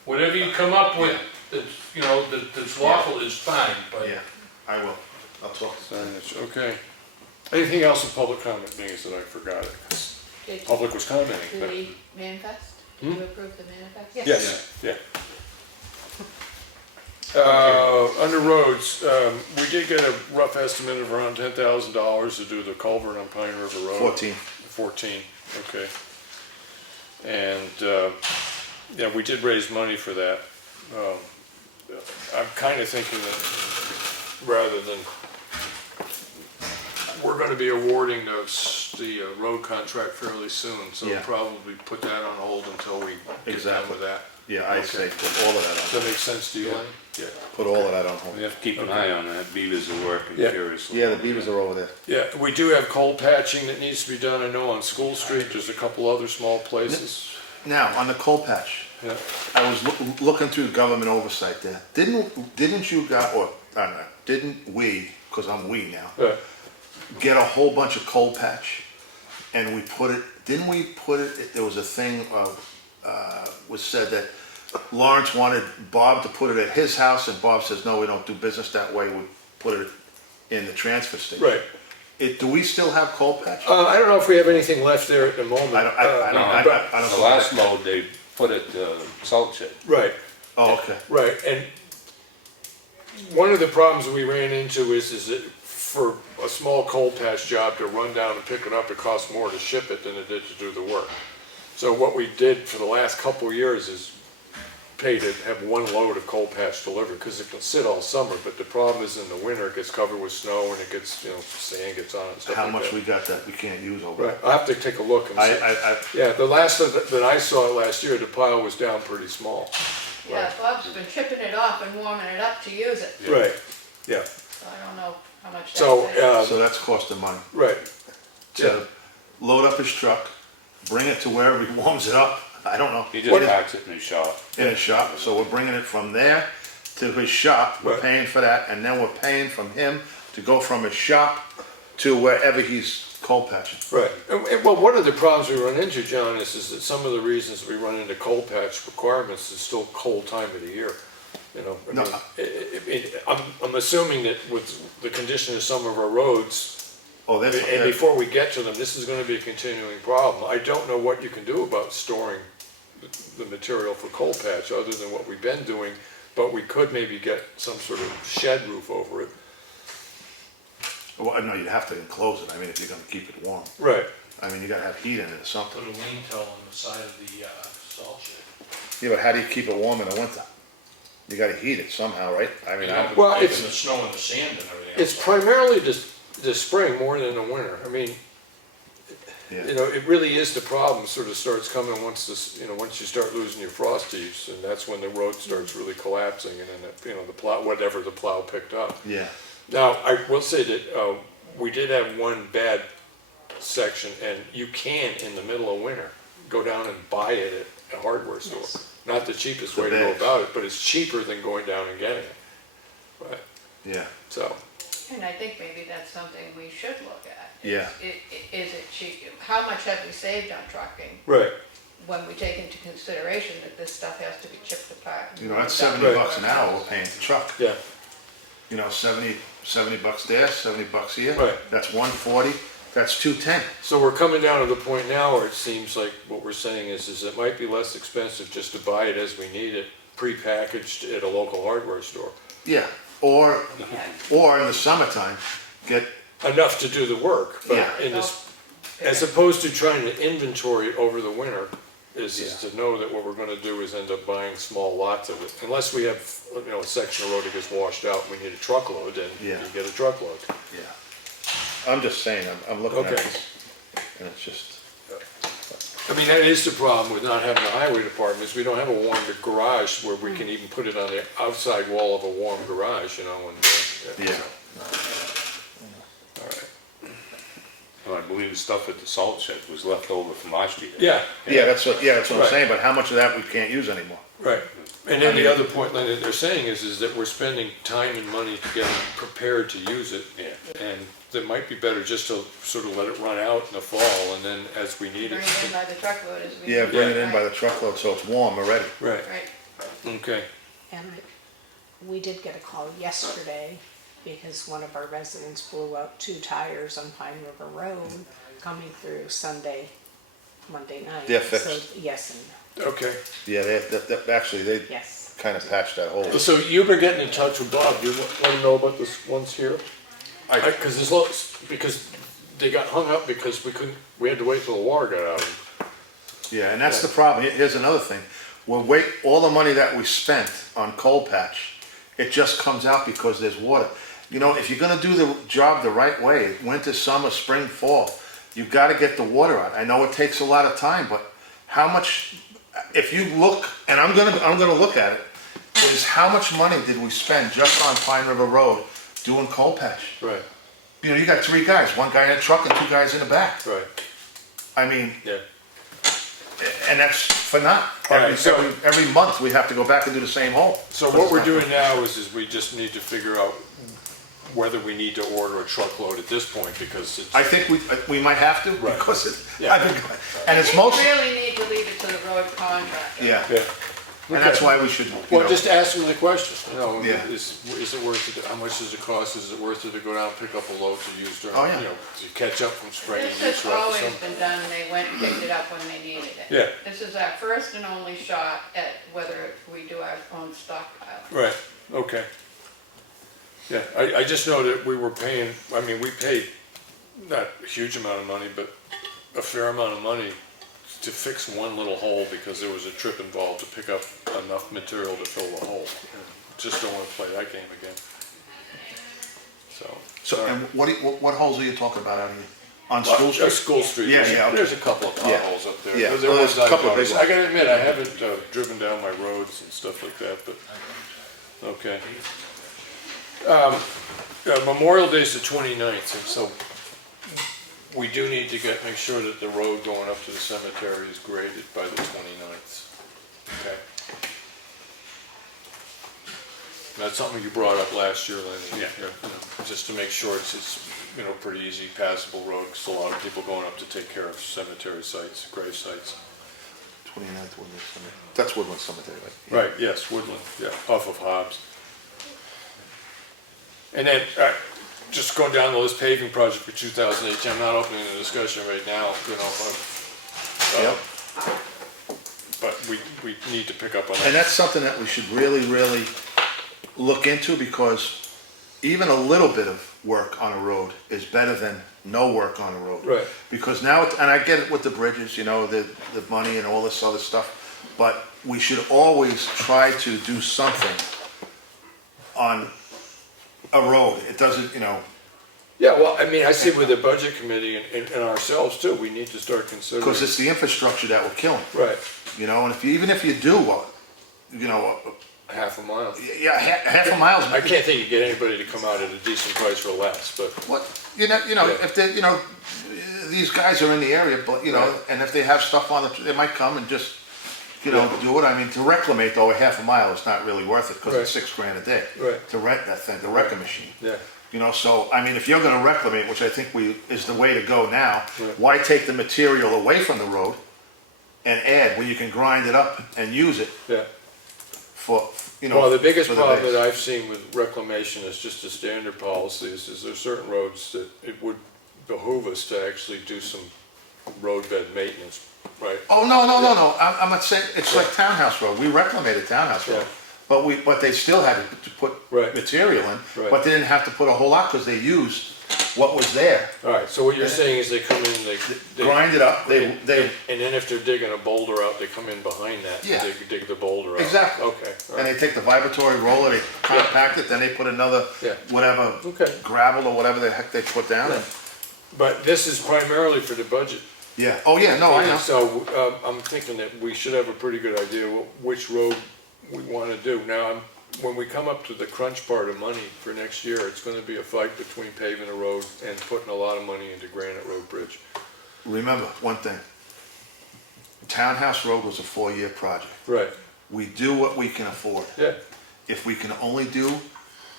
Whatever you come up with, that's lawful is fine, but. yeah, I will. I'll talk to him. Signage, okay. Anything else in public comment meetings that I forgot? Did Public was commenting, but. we manifest? Did you approve the manifest? Yes, yeah. Under roads, we did get a rough estimate of around $10,000 to do the culvert on Pine River Road. 14, okay. And, yeah, we did raise money for that. I'm kind of thinking that rather than, we're gonna be awarding the road contract fairly soon, so we'll Yeah. probably put that on hold until we get done Exactly. with that. Yeah, I'd say put all of that Does on, that make sense to you, Lenny? Yeah. put all of that on hold. We have to keep an eye on that, beavers are working Yeah. furiously. Yeah, the beavers are over there. Yeah, we do have cold patching that needs to be done, I know on School Street, there's a couple other small places. Now, on the coal patch, Yeah. I was looking through government oversight there. Didn't you guys, or, I don't know, didn't we, because I'm we now, Yeah. get a whole bunch of coal patch? And we put it, didn't we put it, there was a thing of, was said that Lawrence wanted Bob to put it at his house, and Bob says, no, we don't do business that way, we put it in the transfer station. Right. Do we still have coal patch? I don't know if we have anything left there at the moment. I don't The think last that- load, they put it, salt shed. Right, Oh, okay. right, and one of the problems we ran into is that for a small coal patch job to run down and pick it up, it costs more to ship it than it did to do the work. So what we did for the last couple of years is pay to have one load of coal patch delivered, because it can sit all summer, but the problem is in the winter, it gets covered with snow and it gets, sand gets on it and stuff How like much that. we got that we can't use over Right, there? I'll have to take a look and see. Yeah, the last that I saw last year, the pile was down pretty small. Yeah, Bob's been chipping it off and warming it up to use it, Right, yeah, so I don't know how much that's. so, So that's costing money. right, To load up his truck, bring it to wherever he warms it up, I don't know. He just packs it in his shop. In his shop, so we're bringing it from there to his shop, we're Right. paying for that, and then we're paying from him to go from his shop to wherever he's coal patching. right. Well, one of the problems we run into, John, is that some of the reasons we run into coal patch requirements is still cold time of the year. I No. mean, I'm assuming that with the condition of some of our roads, Oh, that's, and before we get to them, this is gonna be a continuing problem. I don't know what you can do about storing the material for coal patch, other than what we've been doing, but we could maybe get some sort of shed roof over it. Well, no, you'd have to enclose it, I mean, if you're gonna keep it warm. Right. I mean, you gotta have heat in it or Put something. a lean towel on the side of the salt shed. Yeah, but how do you keep it warm in the winter? You gotta heat it somehow, right? I mean, Yeah, Well, but it's- taking the snow and the sand and everything. It's outside. primarily the spring more than the winter. I mean, yeah, you know, it really is the problem sort of starts coming once this, you know, once you start losing your frost heaves, and that's when the road starts really collapsing, and then, you know, the plow, whatever the plow picked up. yeah, Now, I will say that, we did have one bad section, and you can, in the middle of winter, go down and buy it at a hardware store. Yes. Not the cheapest The way to go bags. about it, but it's cheaper than going down and getting it. Right, yeah, so, And I think maybe that's something we should look at. yeah. Is it cheap? How much have we saved on trucking right, when we take into consideration that this stuff has to be chipped apart? You know, that's Done. $70 an hour we're paying the truck. yeah, You know, 70 bucks there, 70 bucks here. Right. That's 140, that's 210. so we're coming down to the point now where it seems like what we're saying is it might be less expensive just to buy it as we need it, prepackaged at a local hardware store. Yeah, or in the summertime, get, Enough to do the work, but Yeah. in this, as opposed to trying to inventory over the winter, is Yeah. to know that what we're gonna do is end up buying small lots of it. Unless we have, you know, a section of road that gets washed out, we need a truckload, then you Yeah. get a truckload. yeah. I'm just saying, I'm looking at Okay. this, and it's just, I mean, that is the problem with not having a highway department, is we don't have a warm garage where we can even put it on the outside wall of a warm garage, you know, and, yeah. all right. Well, I believe the stuff at the salt shed was left over from last year. Yeah, Yeah, that's what I'm Right. saying, but how much of that we can't use anymore? right. And then the other point that they're saying is that we're spending time and money to get prepared to use it. Yeah. And it might be better just to sort of let it run out in the fall, and then as we need Bring it. it in by the truckload as we. Yeah, bring it in Right, by the truckload so it's warm already. Right, Right. okay. And we did get a call yesterday because one of our residents blew out 2 tires on Pine River Road coming through Monday night. They're fixed. So, yes, and Okay. Yeah, actually, they yes. kind of patched that hole. So you've been getting in touch with Bob, do you want to know about this ones here? Because there's lots, because they got hung up because we had to wait till the water got out. Yeah, and that's the problem. Here's another thing. All the money that we spent on coal patch, it just comes out because there's water. You know, if you're gonna do the job the right way, winter, summer, spring, fall, you've gotta get the water out. I know it takes a lot of time, but how much, if you look, and I'm gonna look at it, is how much money did we spend just on Pine River Road doing coal patch? Right, You know, you got 3 guys, 1 guy in a truck and 2 guys in the back. right, I mean, yeah. and that's for not. All right, so- Every month we have to go back and do the same hole. So what we're doing now is we just need to figure out whether we need to order a truckload at this point, because it's, I think we might have to, Right. because Yeah. and it's We most, really need to leave it to the road contractor. yeah, yeah. and that's why we should, you Well, know, just ask them the question, you know, Yeah. is it worth it, how much does it cost, is it worth it to go down and pick up a load to use during, Oh, yeah. you know, to catch up from spring and This use has throughout the always summer? been done, they went and picked it up when they needed it. Yeah. This is our first and only shot at whether we do our own stockpile. Right, okay. Yeah, I just know that we were paying, I mean, we paid not a huge amount of money, but a fair amount of money to fix one little hole because there was a trip involved to pick up enough material to fill the hole. Just don't want to play that game again. So. so, and what holes are you talking about out here? On School Street? School Street. Yeah, yeah, okay. There's a couple of Yeah. potholes up there. Yeah, There well, was there's a couple of noticed. big I gotta admit, I haven't driven down my roads and stuff like that, but, okay. Memorial Day's the 29th, and so we do need to make sure that the road going up to the cemetery is graded by the 29th. Okay? That's something you brought up last year, Lenny. Yeah. You know, just to make sure it's, you know, pretty easy, passable road, because a lot of people going up to take care of cemetery sites, grave sites. 29th Woodland Cemetery. That's Woodland Cemetery, right? Right, yes, Woodland, yeah, off of Hobbs. And then, just going down the list, paving project for 2018, I'm not opening the discussion right now, you know, Yep. but we need to pick up on And that. that's something that we should really, really look into, because even a little bit of work on a road is better than no work on a road. Right. Because now, and I get it with the bridges, you know, the money and all this other stuff, but we should always try to do something on a road. It doesn't, you know, Yeah, well, I mean, I see with the budget committee and ourselves too, we need to start considering. because it's the infrastructure that we're killing, Right, you know, and if you, even if you do, you know, half a mile. yeah, half a mile's. I can't think you get anybody to come out at a decent price for less, but. What, you know, Yeah. if they, you know, these guys are in the area, but, you know, Right. and if they have stuff on they might come and just, you know, do it. I mean, to reclamate though, a half a mile is not really worth it, because it's Right. $6,000 a day. Right. To rent that thing, to wreck a machine. Yeah. You know, so, I mean, if you're gonna reclamate, which I think is the way to go now, Right. why take the material away from the road and add, where you can grind it up and use it Yeah. for, you know. Well, the biggest for problem base. that I've seen with reclamation is just a standard policy, is there's certain roads that it would behoove us to actually do some roadbed maintenance, right? Oh, no, I'm not saying, it's like Townhouse Road, we reclamated Townhouse Road. Yeah. But they still had to put Right. material in, Right. but they didn't have to put a whole lot, because they used what was there. All right, so what you're saying is they come in, they. Grind it up, they, And then if they're digging a boulder out, they come in behind that, Yeah. and dig the boulder out. Exactly. Okay, all and right. they take the vibratory roller, they compact it, then they put another, Yeah. whatever, Okay. gravel or whatever the heck they put down. Yeah. But this is primarily for the budget. Yeah, oh yeah, no, I know. So, I'm thinking that we should have a pretty good idea which road we wanna do. Now, when we come up to the crunch part of money for next year, it's gonna be a fight between paving a road and putting a lot of money into Granite Road Bridge. Remember, one thing. Townhouse Road was a 4-year project. Right, We do what we can afford. yeah, If we can only do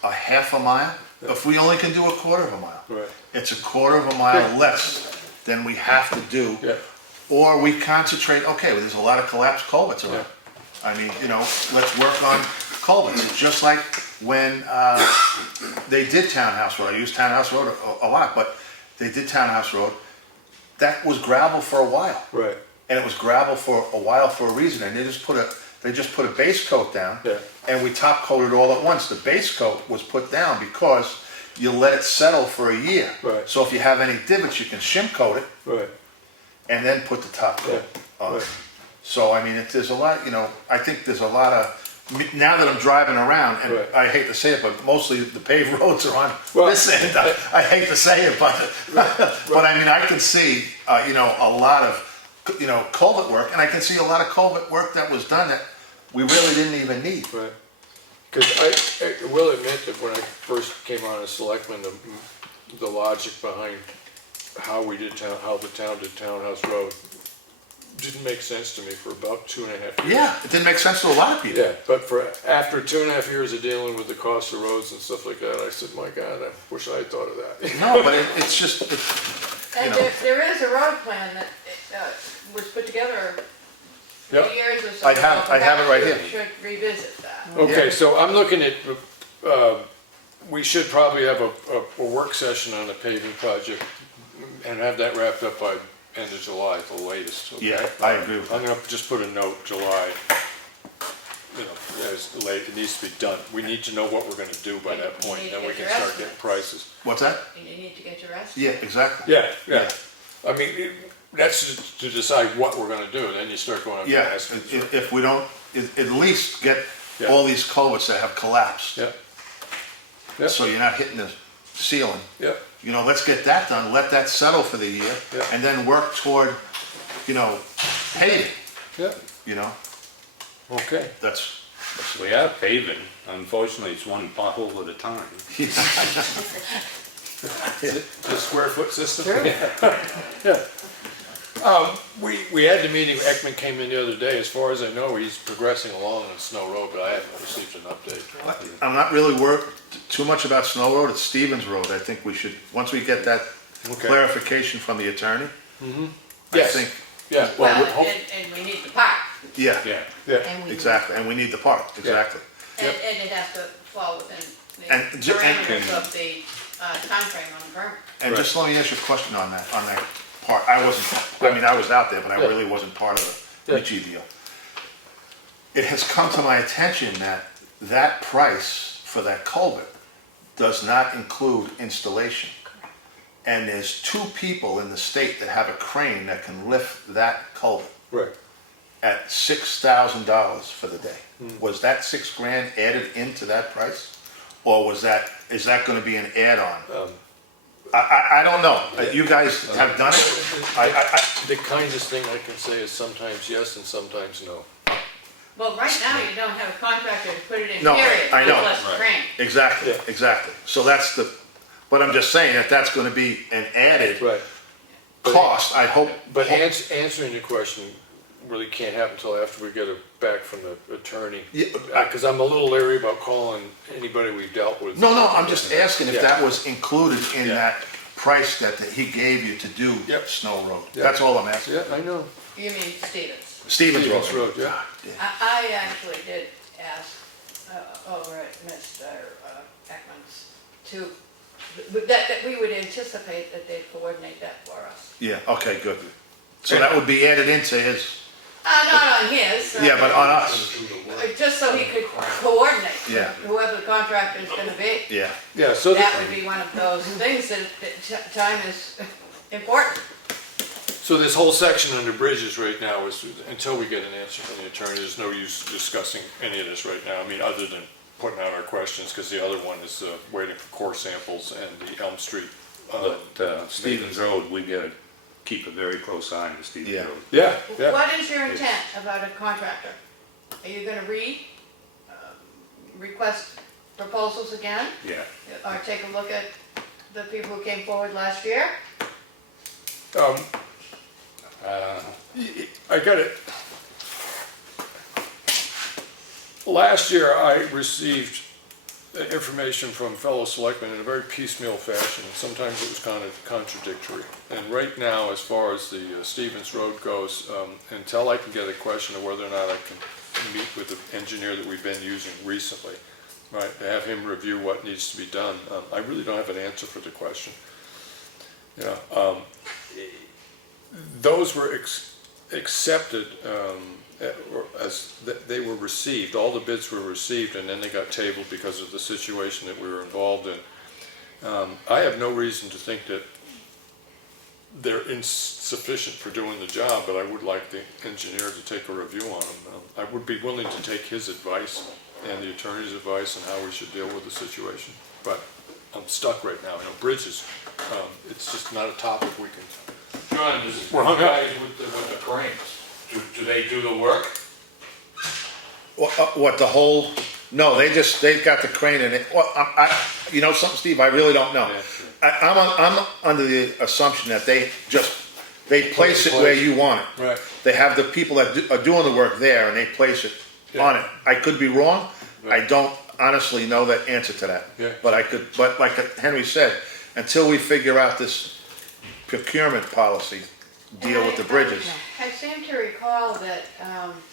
a half a mile, if we only can do a quarter of a mile, right, it's a quarter of a mile less than we have to do. yeah, Or we concentrate, okay, well, there's a lot of collapsed culverts around. I mean, you know, let's work on culverts. It's just like when they did Townhouse Road. I use Townhouse Road a lot, but they did Townhouse Road. That was gravel for a while. right, And it was gravel for a while for a reason. And they just put a base coat down. Yeah. And we top coated all at once. The base coat was put down because you let it settle for a year. Right. So if you have any divots, you can shim coat it right, and then put the top coat on. right. So, I mean, there's a lot, you know, I think there's a lot of, now that I'm driving around, and Right. I hate to say it, but mostly the paved roads are on Well, this end. I hate to say it, but, but I mean, I can see, you know, a lot of, you know, culvert work, and I can see a lot of culvert work that was done that we really didn't even need. Right. Because I will admit that when I first came on as selectman, the logic behind how the town did Townhouse Road didn't make sense to me for about 2.5 years. Yeah, it didn't make sense to a lot of people. Yeah, but after 2.5 years of dealing with the cost of roads and stuff like that, I said, my God, I wish I had thought of that. No, but it's just, And know. there is a road plan that was put together Yep. 3 years or so I ago. have it right Perhaps here. we should revisit that. Okay, so I'm looking at, we should probably have a work session on the paving project and have that wrapped up by end of July at the latest, okay? Yeah, I agree with I'm gonna just put a note, July, you know, as late, it needs to be done. We need to know what we're gonna do by that point, You need then to we get can your start getting estimates. prices. what's that? And you need to get your estimate. Yeah, exactly. Yeah, yeah. I mean, that's to decide what we're gonna do, then you start going up. Yeah, if we don't, at least get Yeah. all these culverts that have collapsed. Yeah. Yeah, So you're not hitting the ceiling. yeah, You know, let's get that done, let that settle for the year, Yeah. and then work toward, you know, paving, yeah, you know, okay. that's, We are paving, unfortunately, it's one pothole at a time. The square foot system? Yeah. We had the meeting, Ekman came in the other day, as far as I know, he's progressing along on Snow Road, but I haven't received an update. I'm not really worried too much about Snow Road, it's Stevens Road, I think we should, once we get that Okay. clarification from the attorney. I Yes. think, Yeah, Well, well, hope- and we need the park, yeah, Yeah. yeah, And we exactly, and we need the park, exactly. and it has to fall within the And ju- and- parameters of the timeframe on the permit. And Right. just let me ask you a question on that part. I was out there, but I Yeah. really wasn't part of the Yeah. Ritchie deal. It has come to my attention that price for that culvert does not include installation. And there's 2 people in the state that have a crane that can lift that culvert Right. at $6,000 for the day. Was that $6,000 added into that price? Or is that gonna be an add-on? I don't know. You guys have done it? The kindest thing I can say is sometimes yes and sometimes no. Well, right now, you don't have a contractor to put it in, No, period, I know. unless it's crane. Exactly, Yeah. exactly. So but I'm just saying that that's gonna be an added Right. cost, I hope. But answering your question really can't happen until after we get it back from the attorney. Yeah, Because I'm a little leery about calling anybody we've dealt with. No, I'm just asking if Yeah. that was included in Yeah. that price that he gave you to do Yep. Snow Road. Yep. That's all I'm asking. Yeah, I know. You mean Stevens? Stevens Road. Stevens Road, yeah. God damn. I actually did ask over at Mr. Ekman's that we would anticipate that they'd coordinate that for us. Yeah, okay, good. So that would be added into his, Not on his. yeah, but on us, Just so he could coordinate. Yeah. Whoever the contractor is gonna be. yeah. Yeah, so. That would be one of those things that time is important. So this whole section under bridges right now is, until we get an answer from the attorney, there's no use discussing any of this right now. I mean, other than putting out our questions, because the other one is waiting for core samples and the Elm Street. But Stevens Road, we gotta keep a very close eye on the Stevens Yeah. Road. Yeah. What is your intent about a contractor? Are you gonna request proposals again? Yeah. Or take a look at the people who came forward last year? I got it. Last year, I received information from fellow selectmen in a very piecemeal fashion, and sometimes it was kind of contradictory. And right now, as far as the Stevens Road goes, until I can get a question of whether or not I can meet with the engineer that we've been using recently, right, to have him review what needs to be done, I really don't have an answer for the question. Yeah, those were accepted as they were received. All the bids were received, and then they got tabled because of the situation that we were involved in. I have no reason to think that they're insufficient for doing the job, but I would like the engineer to take a review on them. I would be willing to take his advice and the attorney's advice on how we should deal with the situation. But I'm stuck right now. Bridges, it's just not a topic we can. John, does the We're hung up. guys with the cranes, do they do the work? What, the whole, no, they've got the crane in it. Well, you know something, Steve, I really don't know. I'm under the assumption that they place it where you want it. Right. They have the people that are doing the work there and they place it on it. I could be wrong. I don't honestly know the answer to that. Yeah. But like Henry said, until we figure out this procurement policy, deal with the bridges. I seem to recall that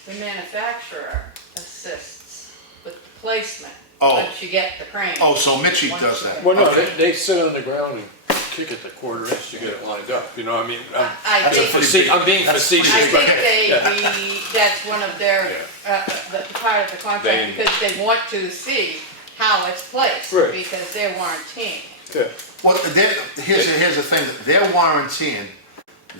the manufacturer assists with the placement once you get the crane. Oh, so Mitchie does that. Well, no, Okay. they sit on the ground and kick it the quarter inch to get it lined up, you know, I mean, I think, I'm being facetious. I think that's one of their, the part of the contract, because they want to see how it's placed, Right. because they're warranting. Yeah. Well, here's the thing, they're warranting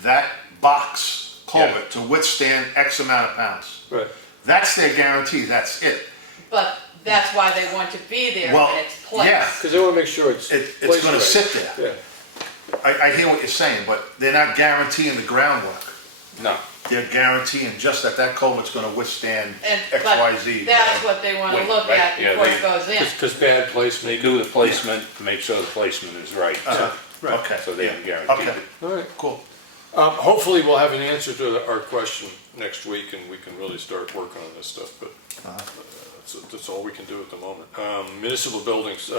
that box culvert to withstand X amount of pounds. Right. That's their guarantee, that's it. But that's why they want to be there Well, when it's placed. yeah. Because they want to make sure it's It's placed gonna right. sit there. Yeah. I hear what you're saying, but they're not guaranteeing the groundwork. No. They're guaranteeing just that culvert's gonna withstand And, X, but Y, Z. that's what they wanna Wait, look right? at Yeah, before they- it goes in. Because bad They placement. do the placement, to make sure the placement is right, Okay. so they yeah. can guarantee Okay, it. All right. cool. Hopefully we'll have an answer to our question next week and we can really start working on this stuff, but that's all we can do at the moment. Municipal buildings,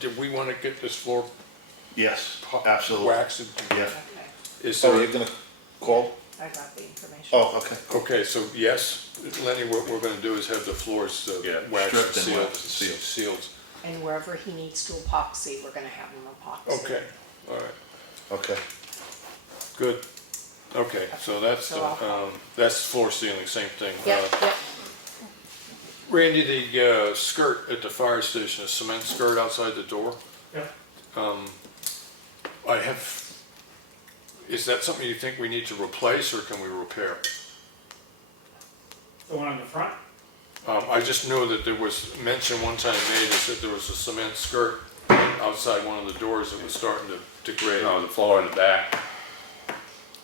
did we want to get this floor Yes, absolutely. waxed? Yeah. Is So there, you're gonna call? I got the information. Oh, okay. okay, so yes, Lenny, what we're gonna do is have the floors waxed and Stripped and sealed. waxed and Sealed. And wherever he needs to epoxy, we're gonna have him epoxy. Okay, all right, Okay. good. Okay, so that's, So I'll- that's floor ceiling, same thing. Yep, yep. Randy, the skirt at the fire station, a cement skirt outside the door, Yeah. is that something you think we need to replace or can we repair? The one on the front? I just know that there was mention one time made that there was a cement skirt outside one of the doors that was starting to degrade. No, the floor in the back.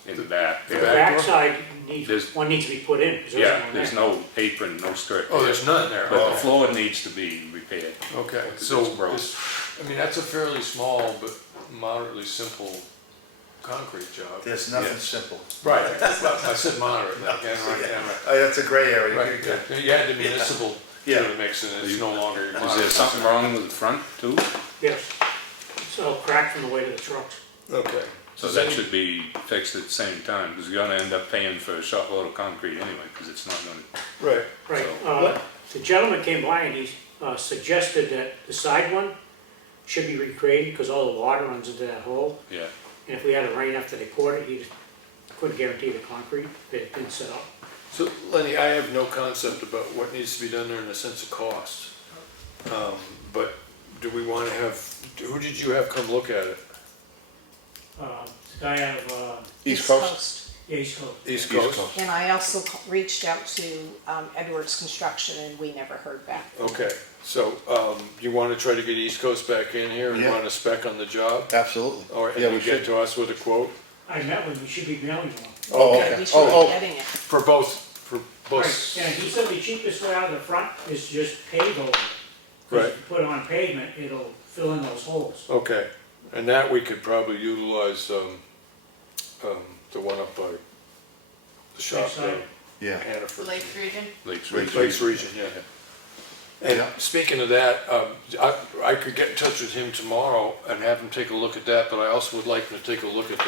In the back. The back door? backside needs, There's- one needs to be put in. 'cause there Yeah, isn't one there's there. no apron, no skirt. Oh, there's none there. But the Oh. floor needs to be repaired. Okay, Because so, it's broke. that's a fairly small but moderately simple concrete job. There's nothing Yes. simple. Right, I said moderate, right. That's a gray area. Right, yeah. You had the municipal Yeah. to mix in, it's no longer. Is there something wrong with the front too? Yes. It's all cracked from the weight of the trucks. Okay. So that should be fixed at the same time, because you're gonna end up paying for a shot load of concrete anyway, because it's not gonna, Right, Right. So- The gentleman came by and he suggested that the side one should be recreated because all the water runs into that hole. yeah. And if we had a rain after they poured it, he couldn't guarantee the concrete that it didn't set up. so Lenny, I have no concept about what needs to be done there in the sense of cost. But do we wanna have, who did you have come look at it? The guy out of, East Coast? East Coast. East Coast? And I also reached out to Edwards Construction and we never heard back. Okay, so, you wanna try to get East Coast back in here and Yeah. run a spec on the job? Absolutely. Or, and Yeah, you we get should. to us with a quote? I met with him, he should be mailing one. Oh, Okay. okay. We should be Oh, getting it. For both. Right, yeah, he said the cheapest way out of the front is just pave over it. 'Cause Right. if you put it on pavement, it'll fill in those holes. Okay, and that we could probably utilize, the one up by the shop, Lakeside. yeah. Hannaford. Lakes region? Lakes Lakes region, yeah. And Yeah. speaking of that, I could get in touch with him tomorrow and have him take a look at that, but I also would like him to take a look at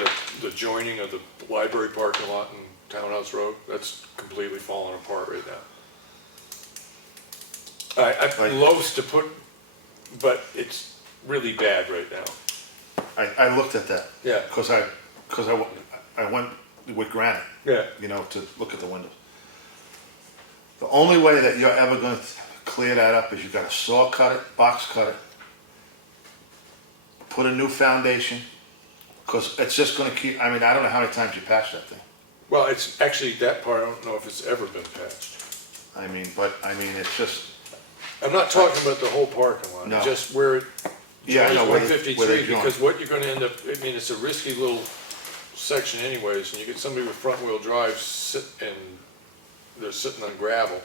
the joining of the library parking lot and Townhouse Road. That's completely falling apart right now. I'm loath to put, but it's really bad right now. I looked at that. Yeah. Cause I went with granite, Yeah. you know, to look at the windows. The only way that you're ever gonna clear that up is you gotta saw cut it, box cut it, put a new foundation, cause it's just gonna keep, I mean, I don't know how many times you patch that thing. Well, it's actually, that part, I don't know if it's ever been patched. I mean, it's just, I'm not talking about the whole parking lot, No. just where it yeah, I joins know where they 153, join. because what you're gonna end up, I mean, it's a risky little section anyways, and you get somebody with front wheel drive and they're sitting on gravel,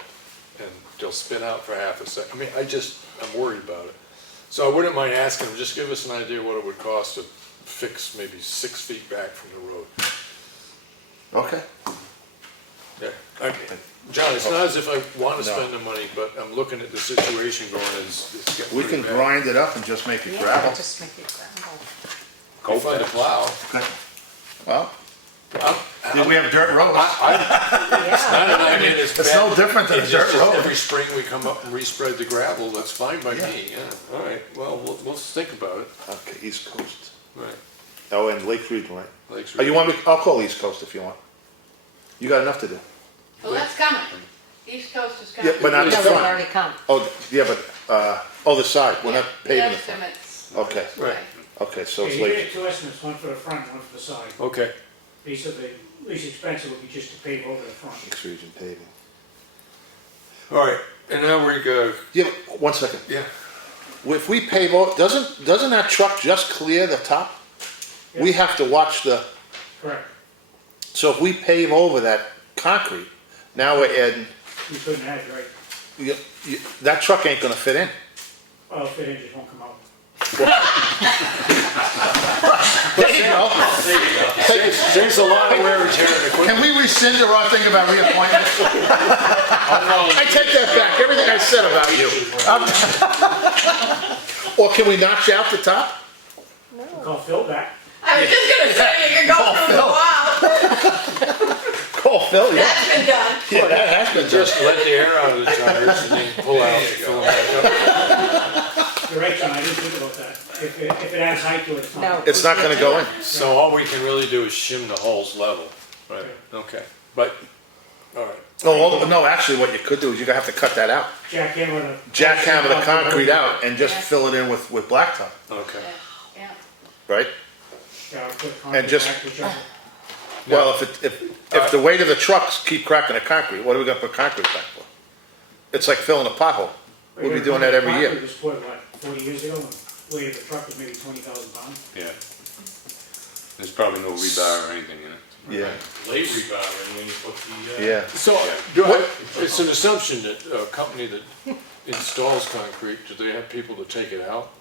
and they'll spin out for half a second. I mean, I'm worried about it. So I wouldn't mind asking them, just give us an idea what it would cost to fix maybe 6 feet back from the road. Okay, Yeah, John, it's not as if I wanna No. spend the money, but I'm looking at the situation going, it's getting we pretty can bad. grind it up and just make it Yeah, gravel. just make it gravel. Go find a plow. Okay. Well, I'm- we have dirt roads. Yeah, Not an idea that's It's bad. no different than a It's dirt just road. every spring we come up and respread the gravel, that's fine by Yeah. me, yeah, all right, well, we'll think about it. Okay, East Coast. Right. Oh, and Lake Region, right? Lakes Oh, you want me, I'll call East Coast if you want. You got enough to do. Well, that's coming. East Coast is Yeah, coming. but not no, the they've front. already come. Oh, yeah, but, the side, we're not The paving the front. estimates. Okay, Right. okay, so Yeah, it's you Lake, get 2 estimates, one for the front, and one for the side. Okay, He said the least expensive would be just to pave over the front. Lakes Region paving. all right, and now we go, Yeah, but one second. yeah, If we pave, doesn't that truck just clear the top? We Yeah. have to watch Correct. so if we pave over that concrete, now we're adding, You couldn't add, right? that truck ain't gonna fit in. Well, if it just won't come out. There you go. there's a lot of wear and tear in the equipment. Can we rescind our thing about reappointment? I take that back, everything I said about you. Or can we notch out the top? Call Phil back. I was just gonna say, you can go through the wall. Call Phil, yeah. That's been done. Yeah, that has been done. Just let the air out of the tires and then pull out, fill them back up. You're right, John, I didn't think about that. If it adds height to it, it's not. No. It's not gonna go in. So all we can really do is shim the holes level, right, okay, but, all right, No, actually, what you could do is you're gonna have to cut that out. Jackhammer the concrete out and just fill it in with blacktop, Okay. Yeah. right? Yeah, I'll put And concrete just- back, whichever. Well, if the weight of the trucks keep cracking the concrete, what are we gonna put concrete back for? It's like filling a pothole. We'll be doing that every year. Concrete was put, what, 40 years ago, when weight of the truck was maybe 20,000 pounds? Yeah. There's probably no rebar or anything in it. Yeah, Late rebar, when you put the, yeah. So, it's an assumption that a company that installs concrete, do they have people to take it out?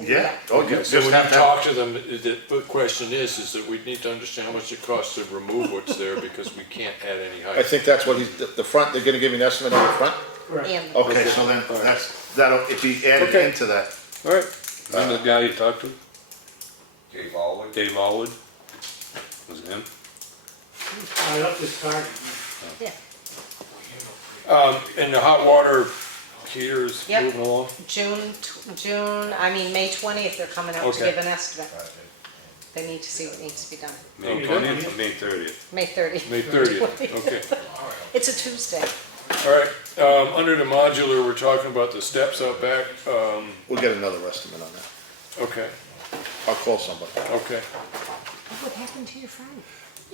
Yeah, oh, you So just when have you to talk to them, the question is that we need to understand how much it costs to remove what's there because we can't add any I height. think that's what the front, they're gonna give you an estimate on the front? Correct. And Okay, Okay. so then All right. that'll, it be added Okay. into that. All right, Remember the guy you talked to? Dave Alwyn. Dave Allwood? Was it him? I left this card. yeah, and the hot water heaters Yep. moving along? May 20th, they're coming out to Okay. give an estimate. They need to see what needs to be done. May Okay. 20th or May 30th? May 30th. May 30th, okay. It's a Tuesday. All right, under the modular, we're talking about the steps out back, We'll get another estimate on that. okay, I'll call somebody. okay. What happened to your friend?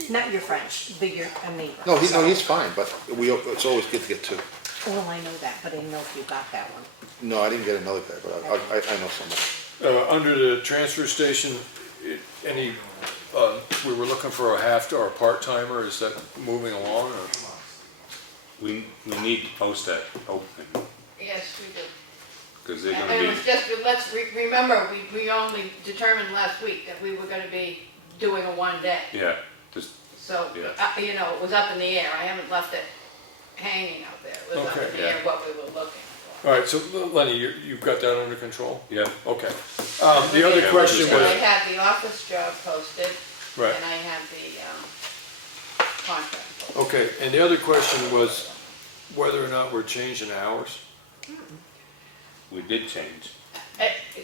Not your friend, but a neighbor. No, he's fine, but it's always good to get two. Well, I know that, but I didn't know if you got that one. No, I didn't get another guy, but I know somebody. Under the transfer station, we were looking for a half or a part-timer, is that moving along, or? We need to post that open, Yes, we do. because they're And gonna it be, was just, remember, we only determined last week that we were gonna be doing a one day. yeah, just, So, Yeah. it was up in the air. I haven't left it hanging out there. It was up in Okay. the air what we were looking for. All right, so Lenny, you've got that under control? yeah. Okay. The other Yeah, question So I was, had the office job posted, right, and I had the contract posted. okay, and the other question was whether or not we're changing hours? We did change.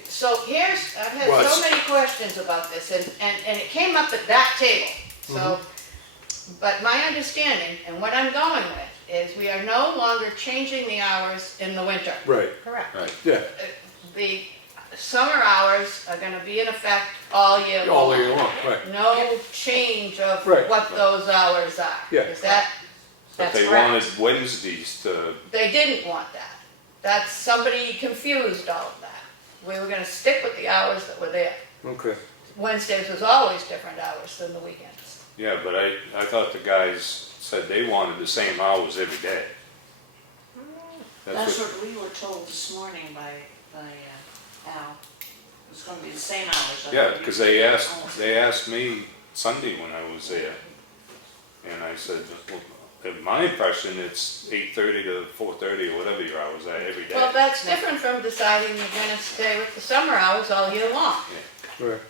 So I've had Well, so it's- many questions about this, and it came up at that table, so, but my understanding, and what I'm going with, is we are no longer changing the hours in the winter. Right, Correct. Right. yeah, The summer hours are gonna be in effect all year long. all year long, right. No change of Right. what those hours are. Yeah. Is that, But that's they correct? wanted Wednesdays to, They didn't want that. That's, somebody confused all of that. We were gonna stick with the hours that were there. Okay. Wednesdays was always different hours than the weekends. yeah, but I thought the guys said they wanted the same hours every day. That's what we were told this morning by Al. It was gonna be the same hours. Yeah, because they asked me Sunday when I was there. And I said, well, in my impression, it's 8:30 to 4:30 or whatever your hours are every day. Well, that's different from deciding you're gonna stay with the summer hours all year long. Right.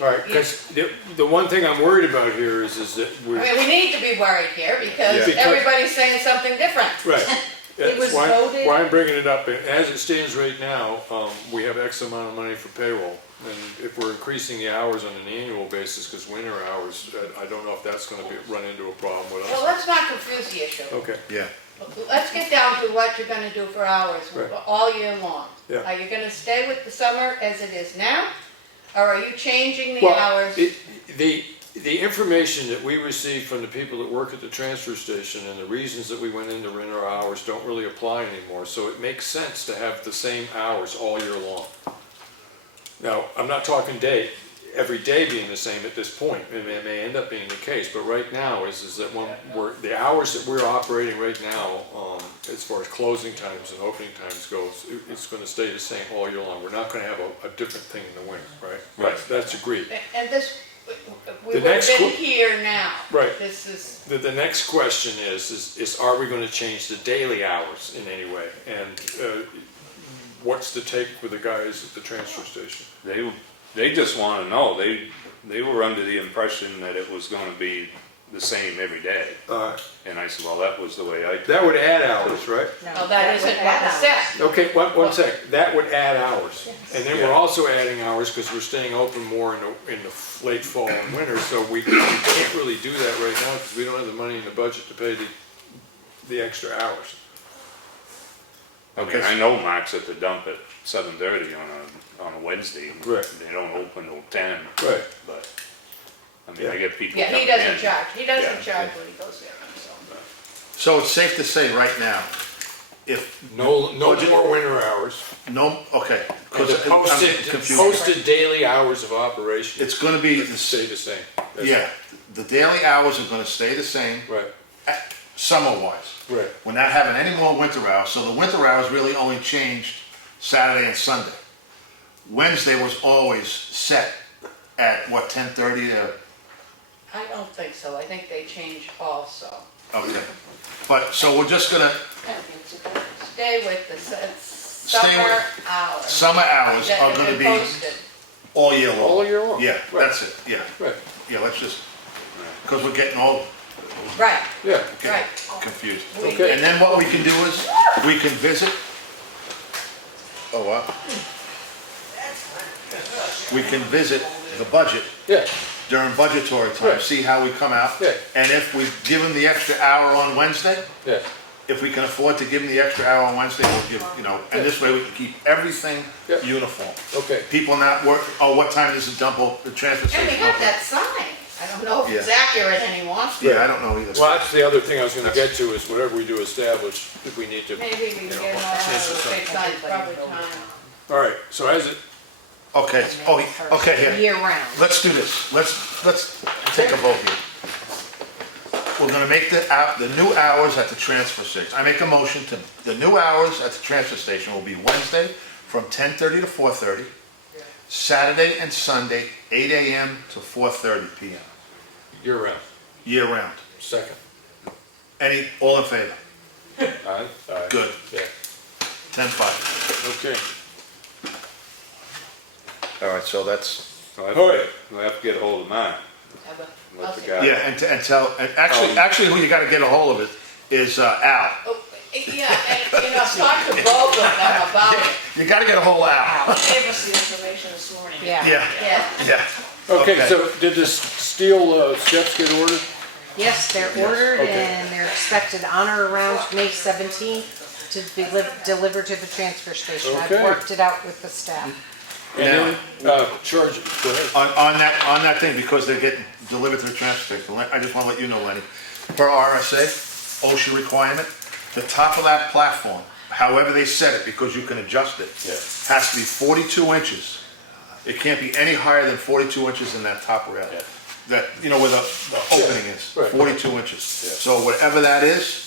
All right, because the one thing I'm worried about here is that I mean, we need to be worried here because Yeah. everybody's saying something different. right. It was That's why- voted- Why I'm bringing it up, as it stands right now, we have X amount of money for payroll. And if we're increasing the hours on an annual basis, because winter hours, I don't know if that's gonna run into a problem with Well, us. let's not confuse the issue. Okay, Yeah. Let's get down to what you're gonna do for hours Right. all year long. Yeah. Are you gonna stay with the summer as it is now? Or are you changing the well, hours? the information that we received from the people that work at the transfer station and the reasons that we went into winter hours don't really apply anymore, so it makes sense to have the same hours all year long. Now, I'm not talking every day being the same at this point, it may end up being the case, but right now is that when the hours that we're operating right now, as far as closing times and opening times goes, it's gonna stay the same all year long. We're not gonna have a different thing in the winter, right? Right. That's agreed. And this, we The would have next been qu- here now. Right. This is, The next question is are we gonna change the daily hours in any way? And what's the take with the guys at the transfer station? They just want to know, they were under the impression that it was going to be the same every day. And I said, well, that was the way I, That would add hours, right? well, that isn't what was said. Okay, one sec, that would add hours. And then we're Yeah. also adding hours because we're staying open more in the late fall and winter, so we can't really do that right now because we don't have the money in the budget to pay the extra hours. I mean, I know Mark's at the dump at 7:30 on a Wednesday. Right. They don't open till 10. Right. But, I mean, I get people Yeah, coming he doesn't in. charge, he doesn't Yeah. charge when he goes there, so. So it's safe to say right now, if No Budget- more winter hours. no, okay. And 'cause the I'm posted, confused. posted daily hours of operation It's gonna be, stay the same. That's- yeah, the daily hours are gonna stay the same, Right, summer-wise. right. We're not having any more winter hours, so the winter hours really only changed Saturday and Sunday. Wednesday was always set at what, 10:30 to, I don't think so, I think they change also. okay. But, so we're just gonna, Stay with the Stay summer with- hours. summer hours that are have gonna been be posted. all year long. All year long. Yeah, Right. that's it, yeah. Right, Yeah, let's just, because we're getting all Right, yeah. right. confused. We- Okay. And then what we can do is, we can visit. Oh, wow. We can visit the budget Yeah, during budgetary time, Right. see how we come out. Yeah. And if we give them the extra hour on Wednesday, yeah, if we can afford to give them the extra hour on Wednesday, we'll give, and this way we can keep everything Yeah. uniform. okay. People not work, oh, what time does the dump, the transfer And we station got open? that sign, I don't know if it's Yeah. accurate anymore. Yeah, I don't know either. Well, that's the other thing I was gonna get to, is whatever we do establish, if we need to. Maybe we can get them all the big signs, probably time. All right, so as it, Okay, oh, okay, here. Year round. Let's do this. Let's take a vote here. We're gonna make the new hours at the transfer station. I make a motion to, the new hours at the transfer station will be Wednesday from 10:30 to 4:30, Saturday and Sunday, 8 AM to 4:30 PM, year round, year round. second. All in favor? Aye. Good, Yeah, 10-5. okay. All right, so that's, We'll have All to- right. we'll have to get a hold of mine. Have a- Let I'll the see. guy. yeah, and actually who you gotta get a hold of is Al. Oh, yeah, and, talk to both of them about it. You gotta get a hold of Al. He gave us the information this morning. Yeah. Yeah, Yeah, yeah. Okay, Okay. so did the steel steps get ordered? Yes, they're ordered okay. and they're expected on or around May 17th to be delivered to the transfer station. I've Okay. worked it out with the staff. And then, charge, go ahead. On that thing, because they're getting delivered to the transfer station, I just wanna let you know, Lenny, per RSA, OSHA requirement, the top of that platform, however they set it, because you can adjust it, Yeah. has to be 42 inches. It can't be any higher than 42 inches in that top rail. Yeah. That, where the opening is, right. 42 inches. Yeah. So whatever that is,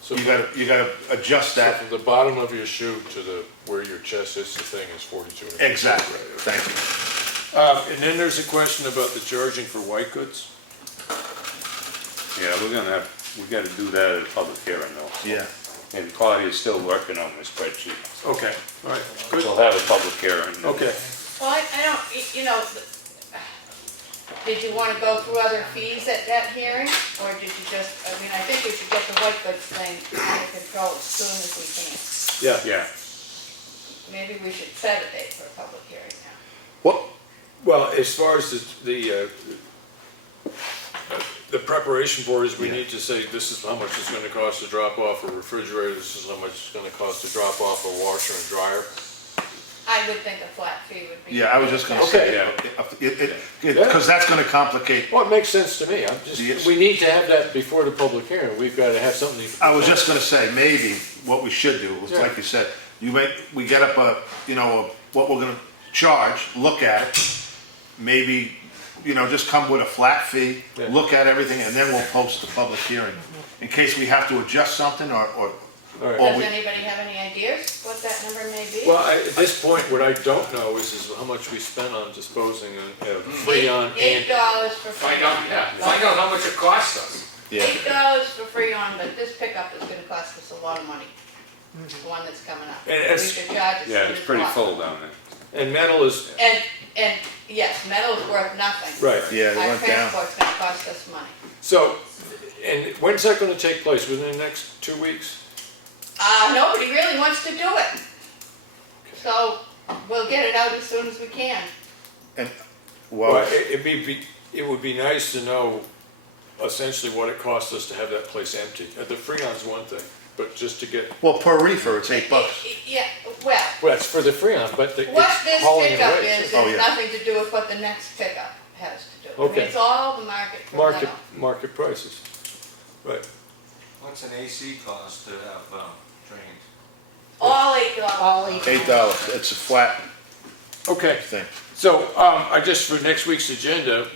So you gotta adjust so that. from the bottom of your shoe to where your chest hits the thing is 42 inches. Exactly, Right, thank you. okay. And then there's a question about the charging for white goods. Yeah, we gotta do that at a public hearing though. Yeah. And Claudia's still working on the spreadsheet. Okay, all right, good, We'll have a public hearing. okay. well, I don't, did you wanna go through other fees at that hearing? Or did you just, I think we should get the white goods thing under control as soon as we can. Yeah, Yeah, Maybe we should set a date for a public hearing now. What, well, as far as the preparation board is, we need to say, this is how much it's gonna cost to drop off a refrigerator, this is how much it's gonna cost to drop off a washer and dryer. I would think a flat fee would be. yeah, I was just gonna Okay. say, because that's gonna complicate. Well, it makes sense to me, Yes. we need to have that before the public hearing, we've gotta have something. I was just gonna say, maybe what we should do, was Yeah. like you said, we get up what we're gonna charge, look at it, maybe, just come with a flat fee, Yeah. look at everything, and then we'll post the public hearing. In case we have to adjust something, or All right. or Does we, anybody have any ideas what that number may be? Well, at this point, what I don't know is how much we spent on disposing of Freon and, $8 for Find Freon. out, find out how much it costs us. yeah, $8 for Freon, but this pickup is gonna cost us a lot of money. The one that's coming up. And We it's- should charge as yeah, soon it's as pretty possible. full down there. and metal is, And yes, metal's worth nothing. right. yeah, it Our went down. transport's gonna cost us money. So, and when's that gonna take place, within the next 2 weeks? Nobody really wants to do it. So we'll get it out as soon as we can. And, Well, well, it would be nice to know essentially what it costs us to have that place empty. The Freon's one thing, but just to get, Well, per reefer, it's $8. Yeah, well, well, it's for the Freon, but what it's this hauling it pickup away. is, Oh, has yeah. nothing to do with what the next pickup has to do. I mean, Okay. it's all the market from then on. Market prices. Right. What's an AC cost to have drained? All $8. All $8. $8, it's a flat Okay, thing. so, I guess for next week's agenda,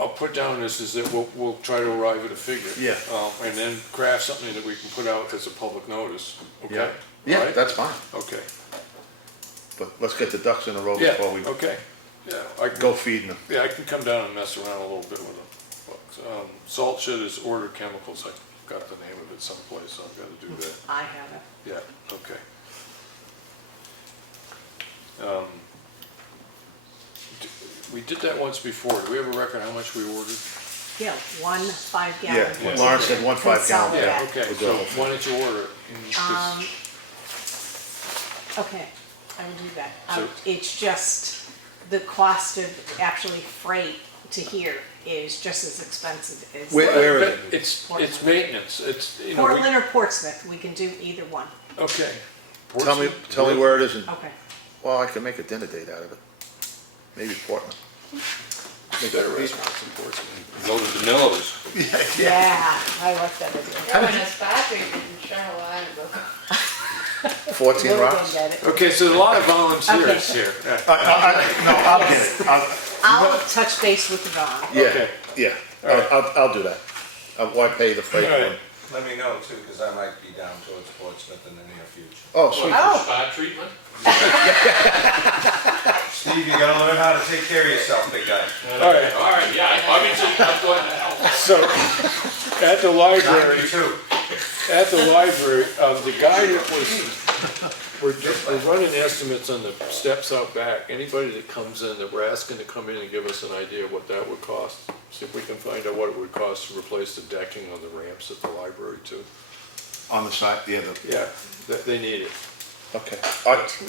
I'll put down this is that we'll try to arrive at a figure. Yeah. And then craft something that we can put out as a public notice, okay? Yeah, All yeah, right? that's fine, Okay, but let's get the ducks in a row yeah, before we okay, yeah, I can go feeding them. Yeah, I can come down and mess around a little bit with them. Salt shed is ordered chemicals, I got the name of it someplace, so I've gotta do that. I have it. Yeah, okay. We did that once before, do we have a record how much we ordered? Yeah, 1 5-gallon. Yeah, Lawrence said 1 5-gallon. Consolidate. Yeah, Yeah. okay, We'll so go. why don't you order it? Okay, I will do that. So- It's just, the cost of actually freight to here is just as expensive as Where is But it? it's maintenance, it's, you know, we- Portland or Portsmouth, we can do either one. okay. Tell me Portsmouth? where it is, and, Okay. well, I can make a dinner date out of it. Maybe Portland. Make Better that restaurants in Portsmouth. Go to Danillo's. Yeah, I like that idea. Yeah, when it's battery, in Cheryle, go. 14 We'll go rocks? get it. Okay, so a lot of volunteers Okay. here. Yeah. No, I'll get it. I'll touch base with Ron. Yeah, Okay. yeah, All right. I'll do that. Why pay the freight All right. one? Let me know too, because I might be down towards Portsmouth in the near future. Oh, sweet. Oh. Spa treatment? Steve, you gotta learn how to take care of yourself, big guy. All right, All right, yeah, obviously, I'm going to help. so, at the library, You too. the guy that we're running estimates on the steps out back. Anybody that comes in, that we're asking to come in and give us an idea of what that would cost. See if we can find out what it would cost to replace the decking on the ramps at the library too. On the side, yeah, Yeah, they need it. okay.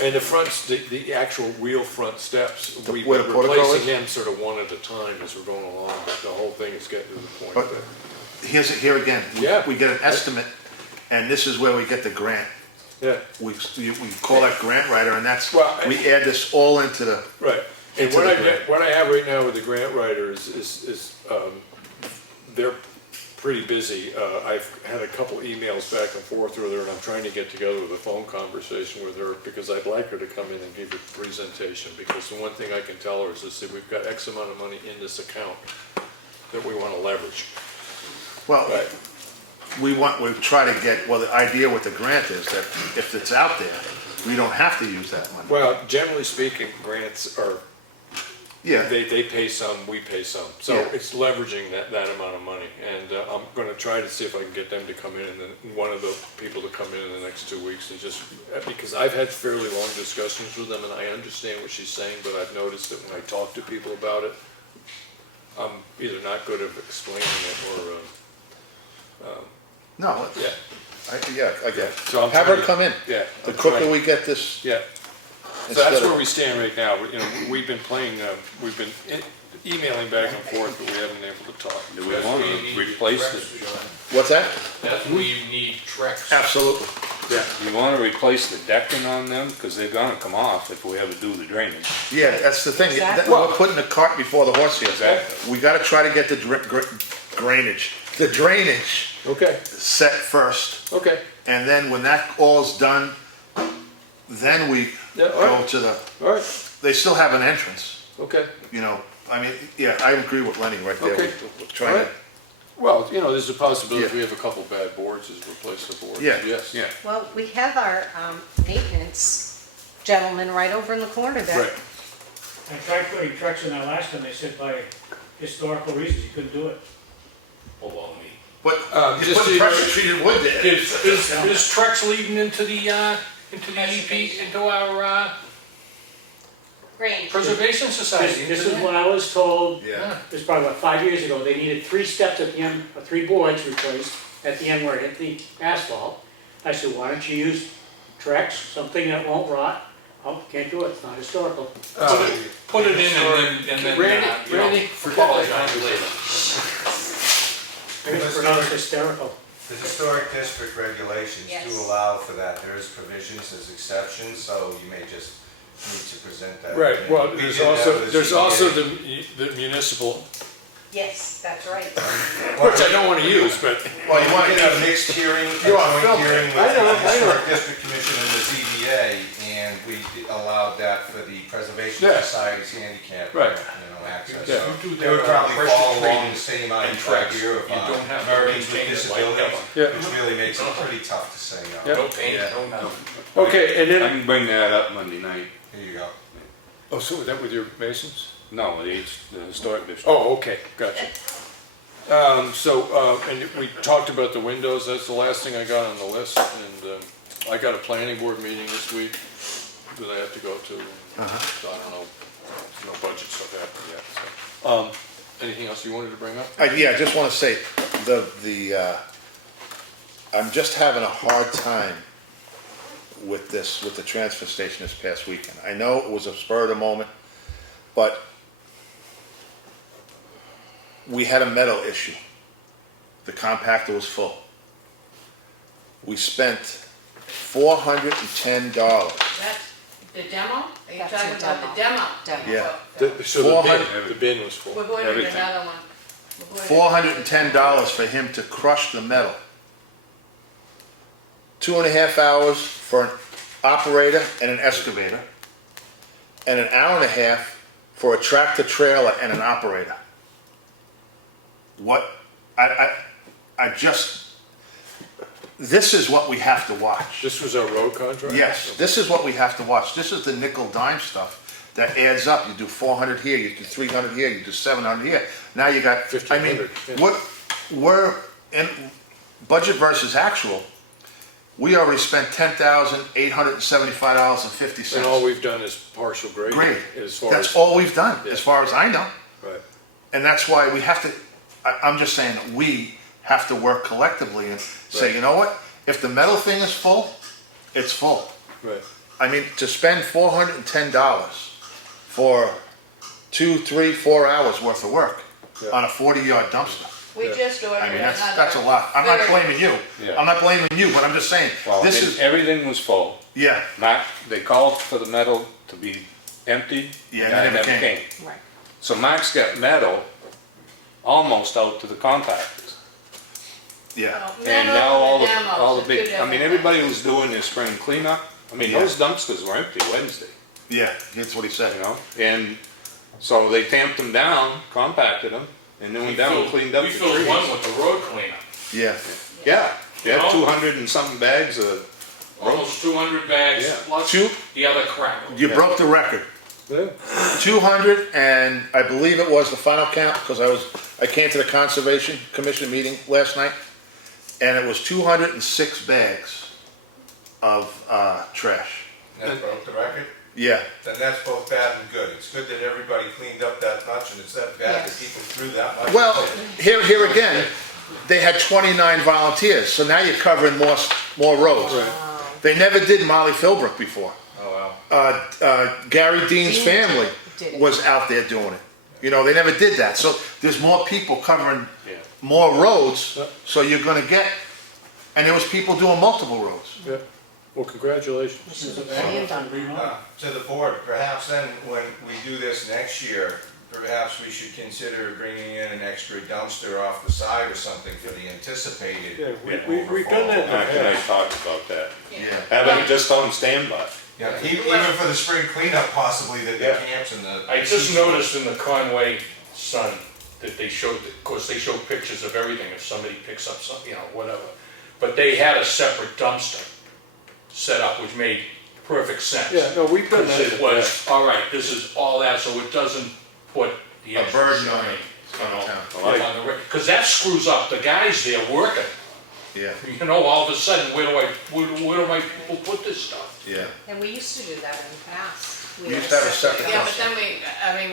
And the fronts, the actual real front steps, we're where the portico replacing is? them sort of one at a time as we're going along, but the whole thing is getting to the point But- that, Here again, Yeah. we get an estimate, and this is where we get the grant. yeah, We call that grant writer, and that's, Well, we add this all into the, right. And Into what the I grant. what I have right now with the grant writer is they're pretty busy. I've had a couple emails back and forth with her, and I'm trying to get together with a phone conversation with her, because I'd like her to come in and give a presentation, because the one thing I can tell her is that we've got X amount of money in this account that we want to leverage. well, Right. we try to get, well, the idea with the grant is that if it's out there, we don't have to use that money. Well, generally speaking, grants are, Yeah, they pay some, we pay some. So Yeah. it's leveraging that amount of money. And I'm gonna try to see if I can get them to come in, and then one of the people to come in the next 2 weeks, and just, because I've had fairly long discussions with them, and I understand what she's saying, but I've noticed that when I talk to people about it, I'm either not good at explaining it or, no, yeah. I get it. So I'm Have her trying to- come in. Yeah. The I'm quicker trying- we get this, Yeah. So Instead that's of- where we stand right now. You know, we've been playing, we've been emailing back and forth, but we haven't been able to talk. Do we want to replace the, what's that? That's where you need Trex. Absolutely. Yeah. you want to replace the decking on them? Because they're gonna come off if we ever do the drainage. Yeah, that's the thing. Exactly. We're putting the cart before the horse here. Exactly. We gotta try to get the drainage Okay, set first. okay. And then when that all's done, then we Yeah, all go right. to the, All right, they still have an entrance, okay. you know, I mean, yeah, I agree with Lenny right there. Okay. We're trying All to, right. Well, you know, there's a possibility if Yeah. we have a couple bad boards, is replace the boards. Yeah. Yes. Yeah. Well, we have our maintenance gentleman right over in the corner there. Right. I tried putting Trex in there last time, they said by historical reasons you couldn't do it. Oh, well, me. but you just put so you know- pressure treated wood there. Is Trex leading into the EP, into our, Range. Preservation Society? This into is that? what I was told, Yeah, this is probably about 5 years ago, they needed 3 steps at the end, or 3 boards replaced at the end where it hit the asphalt. I said, why don't you use Trex, something that won't rot? Oh, can't do it, it's not historical. Put it in and then, Randy, you know, Randy, apologize later. Pronounced hysterical. The historic district regulations do Yes. allow for that. There is provisions as exceptions, so you may just need to present that. Right, again. well, We there's did that also, with there's ZBA. also the municipal, Yes, that's right. which I don't wanna use, but, Well, you We wanna did keep, a mixed hearing, a You want joint filter. hearing with I know, the I know. Historic District Commission and the ZBA, and we allowed that for the Preservation Yeah. Society's handicap, Right. access. Yeah. So You do They would that probably on fall pressure along the treating same and tracks. idea of You don't have to Americans with maintain it like disabilities, Yeah. which really makes it pretty tough to say no. Yeah. No paint, no. okay, and I then, can bring that up Monday night. Here you go. oh, so is that with your masons? No, the historic district. Oh, okay, gotcha. And we talked about the windows, that's the last thing I got on the list, and, I got a planning board meeting this week that I have to go to, so I don't know, no budget stuff happened yet, so. Anything else you wanted to bring up? yeah, I just wanna say, I'm just having a hard time with this, with the transfer station this past weekend. I know it was a spur of the moment, but we had a metal issue. The compactor was full. We spent $410. That's the demo? Are you That's talking a about the demo? Yeah. So the 400 the bin was full. We're going to Everything. another one. We're going to- $410 for him to crush the metal. 2.5 hours for an operator and an excavator, and an hour and a half for a tractor trailer and an operator. What, I just, this is what we have to watch. This was our road contract? Yes, this is what we have to watch. This is the nickel dime stuff that adds up. You do 400 here, you do 300 here, you do 700 here. Now you got, I mean, 1,500, yeah. we're in budget versus actual. We already spent $10,875.50. And all we've done is partial grade. Great. As far That's as, all we've done, Yeah. as far as I know. right, And that's why we have to, I'm just saying that we have to work collectively and say, Right. you know what? If the metal thing is full, it's full. right. I mean, to spend $410 for 2, 3, 4 hours worth of work Yeah. on a 40-yard dumpster. We just ordered I mean, another. that's a lot. I'm not Feirick. blaming you. Yeah. I'm not blaming you, but I'm just saying, Well, this is, everything was full. yeah, Mac, they called for the metal to be emptied. Yeah, and they never it came. Right. So Mac's got metal almost out to the compactors. yeah. Oh, And metal now all and the, demos all are the two big, I different mean, things. everybody was doing their spring cleanup. I mean, Yeah. those dumpsters were empty Wednesday, Yeah, that's what he said. you know? And so they tamped them down, compacted them, and then went down and cleaned up the We trees. filled one with the road cleanup, Yeah, Yeah, they had You know? 200 and something bags of, almost 200 bags Yeah. plus Two- the other crap. you broke the record. Yeah. 200, and I believe it was the final count, because I came to the Conservation Commission meeting last night, and it was 206 bags of trash. That broke the record? Yeah, Then that's both bad and good. It's good that everybody cleaned up that much, and it's that bad that Yes. people threw that much. well, here again, they had 29 volunteers, so now you're covering more roads. They never did Molly Philbrook before. Oh, wow. Gary Dean's Dean family did it. was out there doing it. You know, they never did that, so there's more people covering yeah. more roads, so you're gonna get, and there was people doing multiple roads. Yeah, well, congratulations. This is a plan done. To the board, perhaps then, when we do this next year, perhaps we should consider bringing in an extra dumpster off the side or something for the anticipated. Yeah, we've done that in the Mac and I past. talked about that. Yeah. Have it just on standby. Yeah, even for the spring cleanup possibly, that the Yeah. camps and the. I just noticed in the Conway Sun that they showed, of course, they show pictures of everything if somebody picks up some, you know, whatever. But they had a separate dumpster set up, which made perfect sense. Yeah, no, we've done Because that in it the was, past. all right, this is all that, so it doesn't put the A extra burden on strain, it. you know, Well, on the because that screws up the guys there working. Yeah, You know, all of a sudden, where do my people put this stuff? yeah. And we used to do that in the past. We used to have a separate Yeah, but then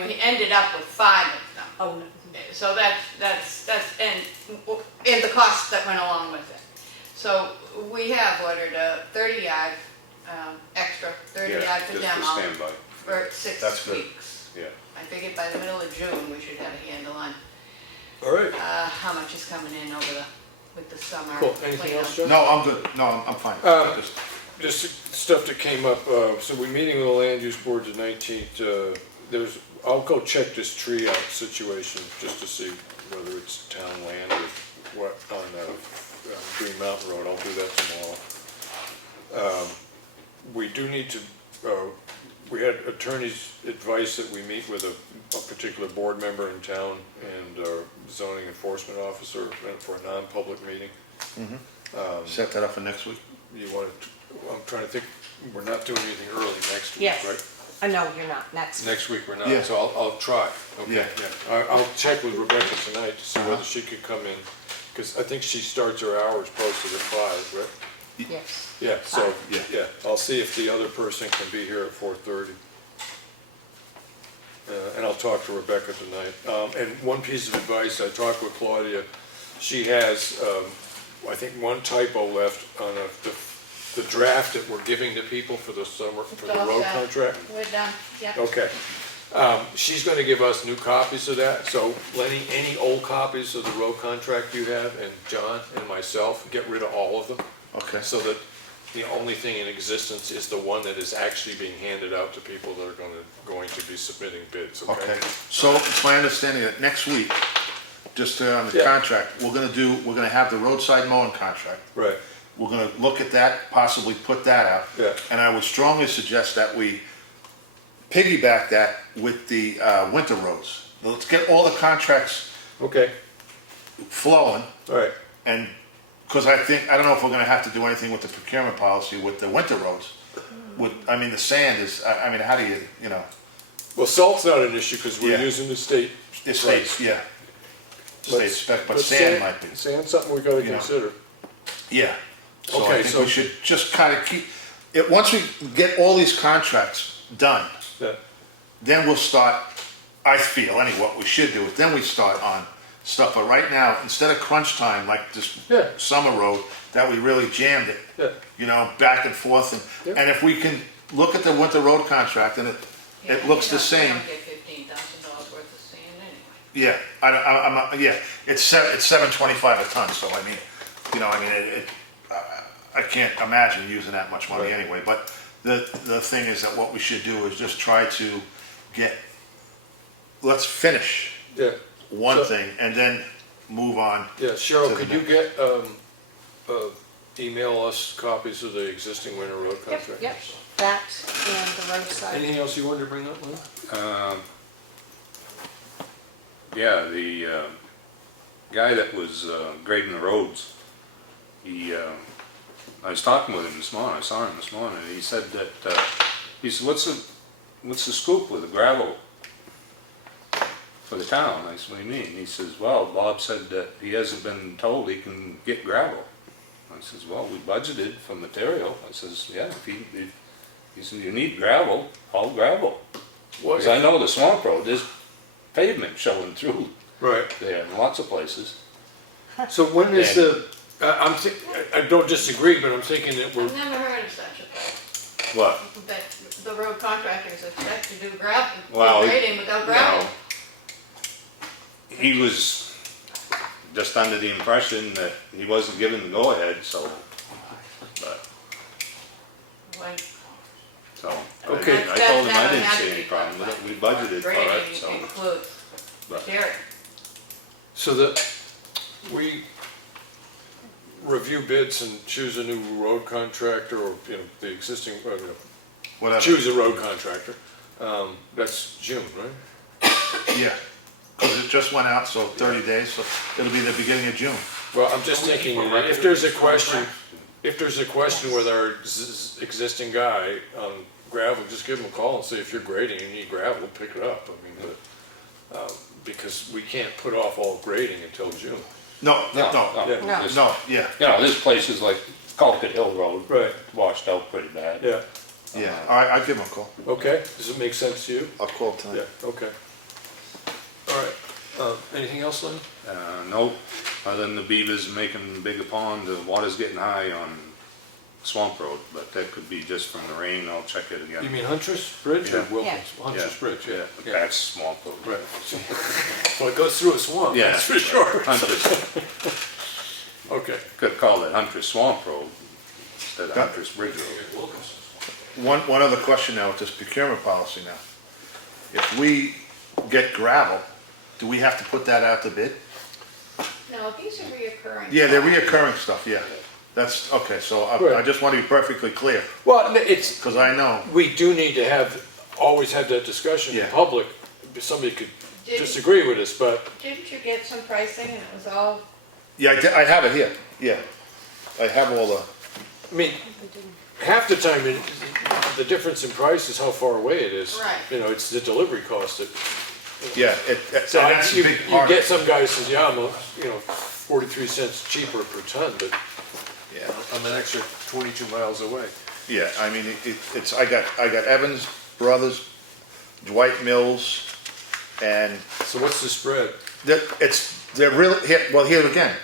we ended up with 5 of them. Oh, no. So that's, and the cost that went along with it. So we have ordered a 30-yard, extra 30-yard Yeah, for just demo for standby. for 6 That's good. weeks. Yeah. I figured by the middle of June, we should have a handle on All right, how much is coming in with the summer. cool. Anything cleanup. else, John? No, I'm good. No, I'm fine. Just- Just stuff that came up, so we're meeting with the land use board the 19th, I'll go check this tree out situation, just to see whether it's town land or what, on, Green Mountain Road, I'll do that tomorrow. We do need to, we had attorney's advice that we meet with a particular board member in town and our zoning enforcement officer for a non-public meeting. Set that up for next week. You want to, I'm trying to think, we're not doing anything early next week, Yes. right? No, you're not, next. Next week we're not, Yeah. so I'll try. Okay, Yeah. yeah. I'll check with Rebecca tonight to see whether she could come in, because I think she starts her hours posted at 5, right? Yes. Yeah, so, Yeah. yeah, I'll see if the other person can be here at 4:30. And I'll talk to Rebecca tonight. And one piece of advice, I talked with Claudia, she has, I think one typo left on the draft that we're giving to people for the summer, for the road contract. We're done, yeah. Okay. She's gonna give us new copies of that, so Lenny, any old copies of the road contract you have, and John and myself, get rid of all of them, Okay. so that the only thing in existence is the one that is actually being handed out to people that are going to be submitting bids, okay? Okay. So it's my understanding that next week, just on the Yeah. contract, we're gonna have the roadside mowing contract. Right, We're gonna look at that, possibly put that out. Yeah. And I would strongly suggest that we piggyback that with the winter roads. Let's get all the contracts okay, flowing, all right, and, because I don't know if we're gonna have to do anything with the procurement policy with the winter roads. The sand is, how do you know, well, salt's not an issue, because we're Yeah. using the state. the states, yeah. State spec, but sand might be. Sand's something we gotta You know. consider. Yeah. So Okay, I think so- we should just kind of keep, once we get all these contracts done, Yeah. then we'll start, I feel, anyway, what we should do is then we start on stuff. But right now, instead of crunch time, like this Yeah. summer road, that we really jammed it, Yeah. back and forth. Yeah. And if we can look at the winter road contract and it looks the You same. don't get $15,000 worth of sand anyway. Yeah, it's $7.25 a ton, so I can't imagine using that much money Right. anyway, but the thing is that what we should do is just try to let's finish Yeah, one So- thing and then move on. yeah, Cheryl, To the could you get, email us copies of the existing winter road Yep, contract? yep, that and the roadside. Anything else you wanted to bring up, Lynn? Yeah, the guy that was grading the roads, I was talking with him this morning, I saw him this morning, and he said that, what's the scoop with the gravel for the town? I said, what do you mean? He says, well, Bob said that he hasn't been told he can get gravel. I says, well, we budgeted for material. I says, yeah, if he said, you need gravel, haul gravel. Well, Because I know the swamp road, there's pavement showing through Right, there in lots of places. so when is I don't disagree, but I'm thinking that we're, I've never heard of such a thing, What? that the road contractors expect to do gravel, Well, do grading without gravel. No. He was just under the impression that he wasn't given the go-ahead, so, but, When- so. Okay. I told him I didn't see any problem with it, we budgeted for it, Grading so. includes but- material. so that we review bids and choose a new road contractor, or, the existing, Whatever. choose a road contractor. That's June, right? Yeah, because it just went out, so 30 days, so it'll be the beginning of June. Well, I'm just thinking, if there's a question with our existing guy on gravel, just give him a call and say, if you're grading, you need gravel, pick it up. Because we can't put off all grading until June. No. Yeah. Just- No, yeah, there's places like Colquitt Hill Road. Right. Washed out pretty bad. Yeah, yeah, all right, I'll give him a call. okay, does it make sense to you? I'll call tonight. Yeah, okay. All right, anything else, Lynn? Nope, other than the beavers making a bigger pond, the water's getting high on Swamp Road, but that could be just from the rain, I'll check it again. You mean Huntress Bridge or Yeah. Wilkins? Huntress Bridge, yeah. Yeah, that's Swamp Road. Right. Well, it goes through a swamp, Yeah. that's for sure. Huntress, Okay. could call it Huntress Swamp Road instead of Huntress Bridge Road. One other question now with this procurement policy now. If we get gravel, do we have to put that out to bid? No, these are reoccurring. Yeah, they're costs. reoccurring stuff, yeah. That's, okay, so I Right. just want to be perfectly clear, Well, it's, because I know, we do need to always have that discussion in Yeah. public. Somebody could Did- disagree with us, but Didn't you get some pricing and it was all, yeah, I have it here, yeah. I have all the, I mean, half the time, the difference in price is how far away it is. Right. You know, it's the delivery cost that, yeah, so that's a you, big you part. get some guy who says, yeah, I'm, 43 cents cheaper per ton, but Yeah, I'm an extra 22 miles away. yeah, I mean, it's, I got Evans Brothers, Dwight Mills, and So what's the spread? they're really, here again.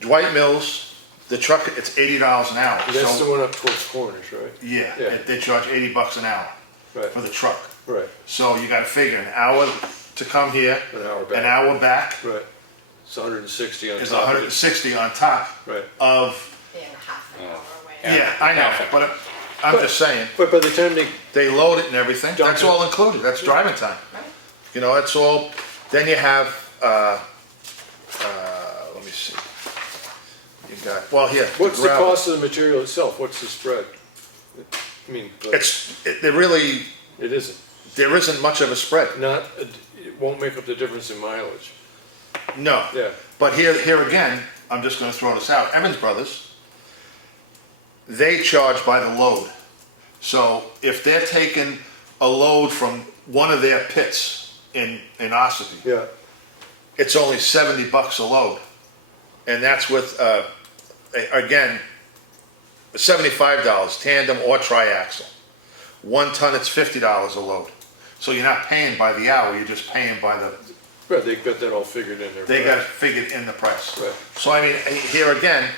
Dwight Mills, the truck, it's $80 an hour. That's So- the one up towards Cornish, right? Yeah, Yeah. they charge $80 an hour Right, for the truck. right, So you gotta figure an hour to come here, an hour back. an hour back Right. It's 160 on is top of it. 160 on top Right. of, yeah, half an hour away? yeah, I know, but I'm just saying, But by the time they load it and everything, Dump that's it. all included, that's driving time. Right. You know, it's all, then you have, let me see. You got, well, here. what's the gravel. cost of the material itself? What's the spread? I mean, There really, it isn't. there isn't much of a spread, It won't make up the difference in mileage. no. Yeah, But here again, I'm just gonna throw this out, Evans Brothers, they charge by the load. So if they're taking a load from one of their pits in Ossipee, yeah, it's only $70 a load. And that's with, again, $75, tandem or triaxle. 1 ton, it's $50 a load. So you're not paying by the hour, you're just paying by the, right, they've got that all figured in there. they got it figured in the price. Right. So I mean, here again,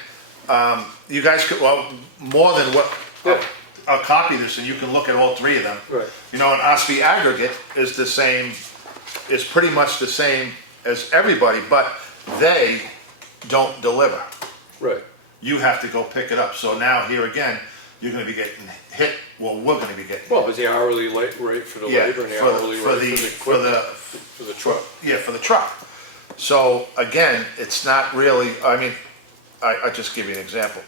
you guys could, well, more than what, Yeah. I'll copy this and you can look at all three of them. Right. You know, an Ospey aggregate is the same, is pretty much the same as everybody, but they don't deliver. Right, You have to go pick it up. So now here again, you're gonna be getting hit, well, we're gonna be getting. well, is the hourly rate for the Yeah, labor and the for hourly for rate the, for the equipment, for the truck? yeah, for the truck. So again, it's not really, I mean, I just give you an example.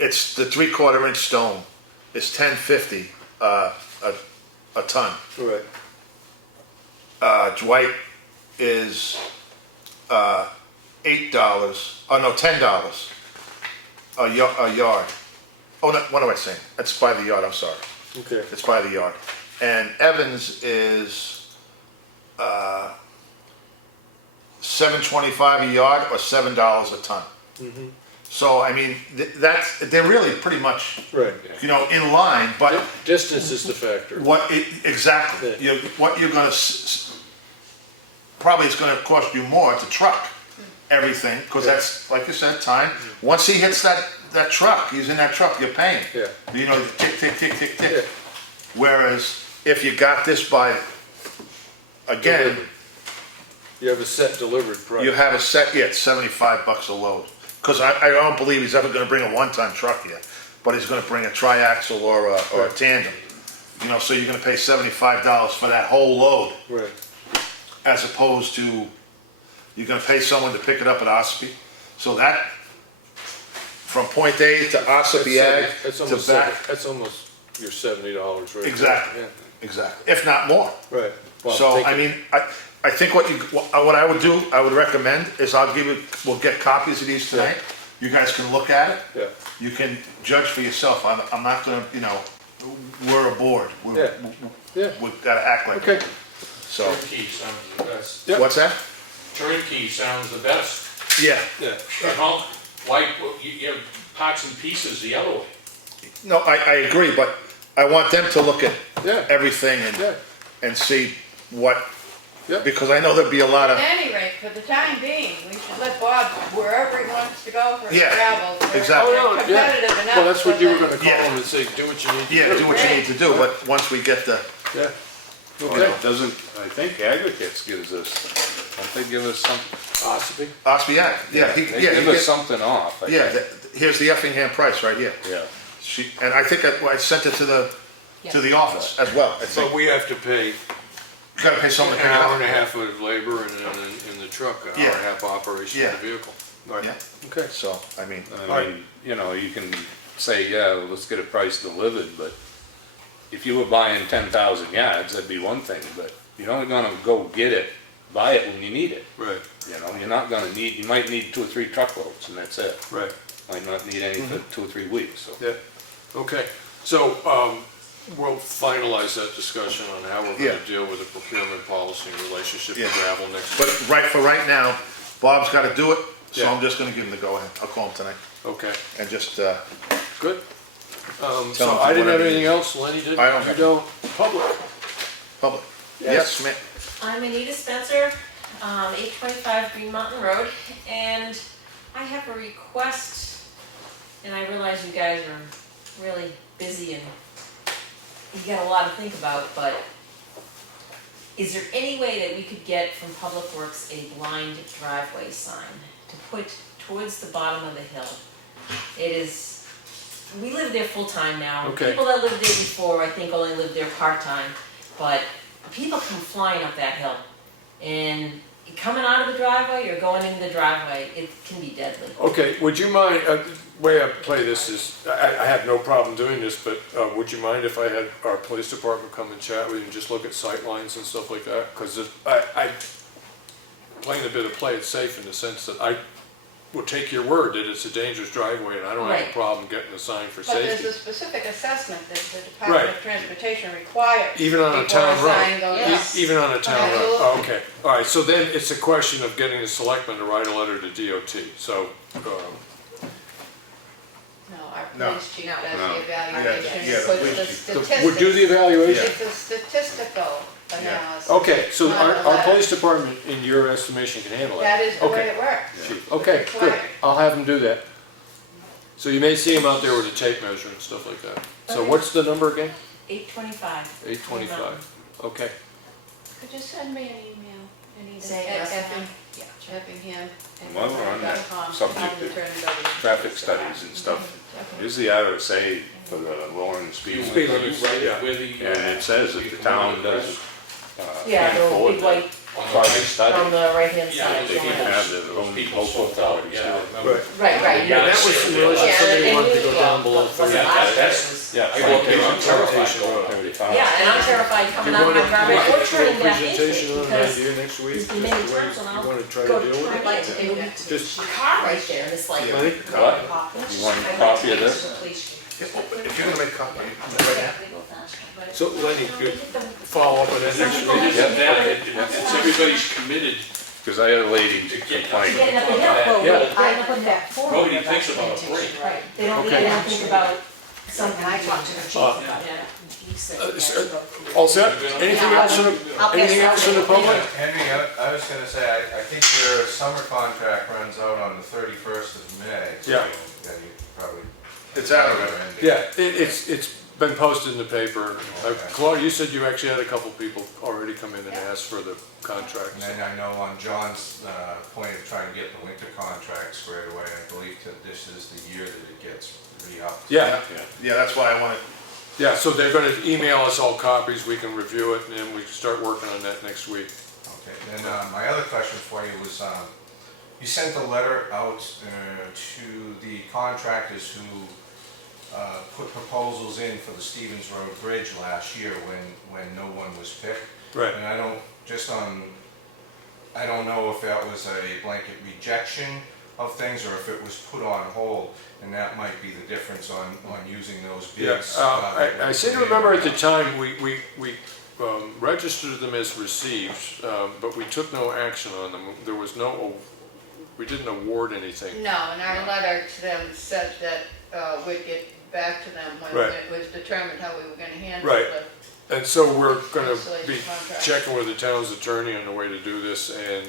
It's the 3/4 inch stone is $10.50 a ton. Right, Dwight is $8, oh no, $10 a yard. Oh, no, what am I saying? It's by the yard, I'm sorry. okay, It's by the yard. And Evans is $7.25 a yard or $7 a ton. So I mean, they're really pretty much, right. you know, in line, but Distance is the factor. exactly, what you're gonna, probably it's gonna cost you more to truck everything, because that's, like you said, time. Once he hits that truck, he's in that truck, you're paying. Yeah. You know, tick, tick, tick, tick, Yeah. tick. Whereas if you got this by, again, Delivered. You have a set delivered price. you have a set, yeah, it's $75 a load. Because I don't believe he's ever gonna bring a one-ton truck here, but he's gonna bring a triaxle or a tandem. You know, so you're gonna pay $75 for that whole load, Right, as opposed to, you're gonna pay someone to pick it up at Ospey. So that, from point A to Ospey Ag, that's to almost, back, that's almost your $70 right? Exactly. Yeah. exactly, if not more. Right. Well, So, take I it- mean, I think what I would do, I would recommend is we'll get copies of these tonight. You guys can look at it. Yeah, You can judge for yourself. I'm not gonna, you know, we're a board. Yeah. Yeah. We've gotta act like okay. it. So, Turnkey sounds the best. Yeah. what's that? Turnkey sounds the best. Yeah. Yeah, You know, why, you have parts and pieces the other way. No, I agree, but I want them to look at yeah, everything yeah, and see what, yeah. because I know there'd be a lot At of, any rate, for the time being, we should let Bob, wherever he wants to go for his Yeah, travel. we're exactly. Oh, no, yeah. Competitive enough. Well, that's what so you were that- gonna call Yeah. them and say, do what you need to do. Yeah, do what you need to do, but once we get the, Yeah, You okay. know, doesn't, I think aggregates gives us, don't they give us something? Possibly. Osby, yeah, They he give us gets, something off. I yeah, think. here's the Effingham price right here. Yeah. And I think I sent it to the office as well, I But think. we have to pay You gotta pay an someone to pick it hour up. and a half of labor and in the truck, an hour and a half operation of Yeah. the vehicle. Right. Yeah, Okay. so, I mean, I mean, you know, you can say, yeah, let's get a price delivered, but if you were buying 10,000 yards, that'd be one thing, but you're only gonna go get it, buy it when you need it. Right, You know, you're not gonna need, you might need 2 or 3 truckloads and that's it. right. Might not need any for 2 or 3 weeks, so. Yeah, okay. So, we'll finalize that discussion on how we're Yeah. gonna deal with the procurement policy in relationship to Yeah. gravel next week. but right now, Bob's gotta do it, so Yeah. I'm just gonna give him the go-ahead. I'll call him tonight Okay, and just, good. Tell So them I didn't have whatever you anything need. else, Lenny did? I don't You have- don't? Public? public. Yes. Yes, ma'am. I'm Anita Spencer, 825 Green Mountain Road, and I have a request, and I realize you guys are really busy and you got a lot to think about, but is there any way that we could get from Public Works a blind driveway sign to put towards the bottom of the hill? It is, we live there full-time now. Okay. People that lived there before, I think, only lived there part-time, but people come flying up that hill. And coming out of the driveway or going into the driveway, it can be deadly. Okay, would you mind, way I play this is, I have no problem doing this, but would you mind if I had our police department come and chat with you and just look at sight lines and stuff like that? Because I playing a bit of play it safe in the sense that I will take your word that it's a dangerous driveway and I don't have a Right. problem getting a sign for But there's safety. a specific assessment that the Department Right. of Transportation requires. Even on a before town road? sign goes up. Yes. Even on a town road? Absolutely. Oh, okay, all right, so then it's a question of getting the selectmen to write a letter to DOT, so, No, our No. police chief does No. the evaluation, Yeah, and the puts police the chief. statistics. would do the evaluation? It's a statistical analysis. Okay, so Not a our letter. police department, in your estimation, can handle that? That is the way Okay. it works. Chief. Okay, It's good, required. I'll have them do that. So you may see him out there with a tape measure and stuff like that. So Okay. what's the number again? 825. 825, okay. Could you send me an email? Say At yes, ma'am. Effingham. While we're on that subject of traffic studies and stuff, here's the RSA for the lowering the speed You limit. write it where the. And it says if the town doesn't, Yeah, can't the afford big the white project on study, the right-hand Yeah, side. they they can yeah. have their own local authorities do it. Right, right. Yeah, that was in relation, Yeah, somebody and wanted to we- go down below well, 30. that's- Yeah, I walk in, I'm Plantation terrified Road, going up. 35. Yeah, and I'm terrified You coming out of wanna my driveway make or a turning back into presentation it on an because idea next week? there's as to many ways times when you I'll wanna try to go deal turn with it? lights and it'll be Just, a car right there and it's like. Yeah. What? You want a copy of this? If you're gonna make a copy, right now. so Lenny, good, follow up on that next It week. isn't that, it's everybody's committed. Because I had a lady Getting complain. up the hill. Yeah. I put that forward. Nobody thinks about a break. Right, they don't, Okay. they don't think about something. And I talked to the chief Uh, about it. He said, All set? Anything Yeah, else in I'll the, pass anything that else in the on. public? Henry, I was gonna say, I think your summer contract runs out on the 31st of May. so, Yeah. you probably. It's out already. Yeah, it's been posted in the paper. Okay. Claudia, you said you actually had a couple people already come in and ask for the contract. And then I know on John's point of trying to get the winter contract squared away, I believe that this is the year that it gets re-upped. Yeah, Yeah, that's why I wanted, yeah, so they're gonna email us all copies, we can review it, and then we can start working on that next week. Okay, and then my other question for you was, you sent a letter out to the contractors who put proposals in for the Stevens Road Bridge last year when no one was picked. Right. And I don't know if that was a blanket rejection of things or if it was put on hold, and that might be the difference on using those Yeah, bids. I seem to remember at the time, we registered them as received, but we took no action on them. There was we didn't award anything. No, and our letter to them said that we'd get back to them when Right. it was determined how we were gonna handle Right. the. And so we're gonna be Installation contract. checking with the town's attorney on the way to do this, and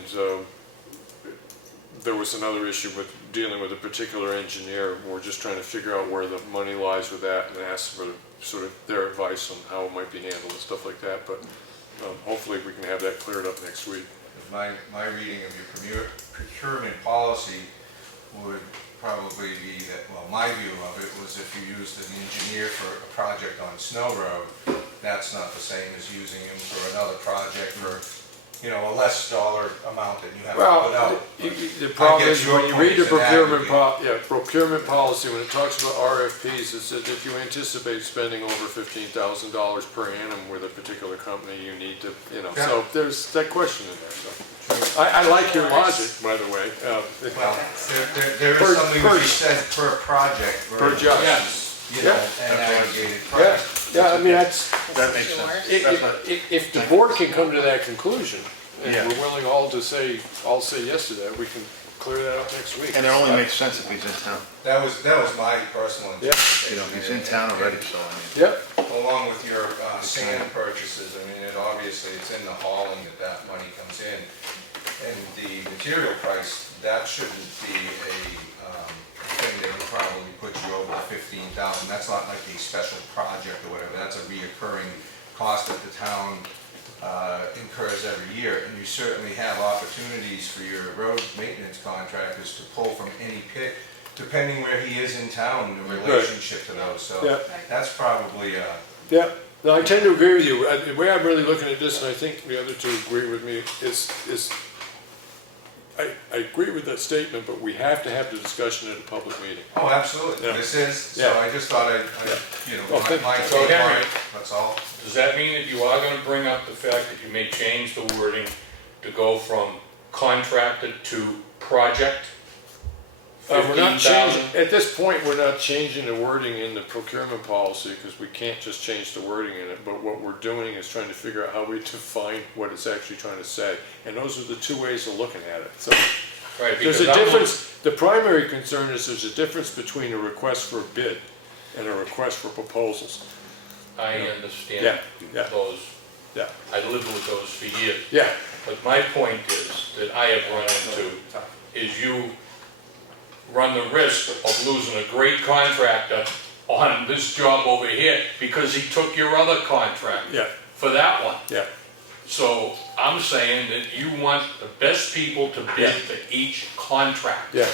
there was another issue with dealing with a particular engineer. We're just trying to figure out where the money lies with that and ask for sort of their advice on how it might be handled and stuff like that. But hopefully we can have that cleared up next week. My reading of your procurement policy would probably be that, well, my view of it was if you used an engineer for a project on Snow Road, that's not the same as using him for another project for, you know, a less dollar amount that you have to put out. The problem is when you read the procurement aggregate. procurement policy, when it talks about RFPs, it says if you anticipate spending over $15,000 per annum with a particular company, you need to, you know, Yeah. so there's that question in there. So. I like your logic, by the way. Well, there is something to be said per project. Per job. You know, Yeah. an aggregated Yeah, price. yeah, I mean, That makes sense. That's not- if the board can come to that conclusion, and Yeah. we're willing all to say yes to that, we can clear that up next week. And it only makes sense if he's in town. That was my personal Yeah. You interpretation. know, he's in town already, so I mean. Yep, Along with your sand purchases, I mean, obviously it's in the hauling that money comes in. And the material price, that shouldn't be a thing that would probably put you over the 15,000. That's not like a special project or whatever, that's a reoccurring cost that the town incurs every year. And you certainly have opportunities for your road maintenance contractors to pull from any pit, depending where he is in town, in relationship to those. So yeah. that's probably Yeah, no, I tend to agree with you. The way I'm really looking at this, and I think the other two agree with me, is I agree with that statement, but we have to have the discussion at a public meeting. oh, absolutely. Yeah. This is, so Yeah. I just thought you know, Well, my so take on Henry- it, that's all. Does that mean that you are gonna bring up the fact that you may change the wording to go from contracted to project? We're not 15,000? changing, at this point, we're not changing the wording in the procurement policy, because we can't just change the wording in it, but what we're doing is trying to figure out how we define what it's actually trying to say. And those are the two ways of looking at it. So Right, there's because a I'm difference, the primary concern is there's a difference between a request for a bid and a request for proposals. I Yeah, understand yeah. those, Yeah, I lived with those for years. yeah, But my point is, that I have run into, is you run the risk of losing a great contractor on this job over here because he took your other contract yeah, for that one. yeah, So I'm saying that you want the best people to bid for each contract. yeah,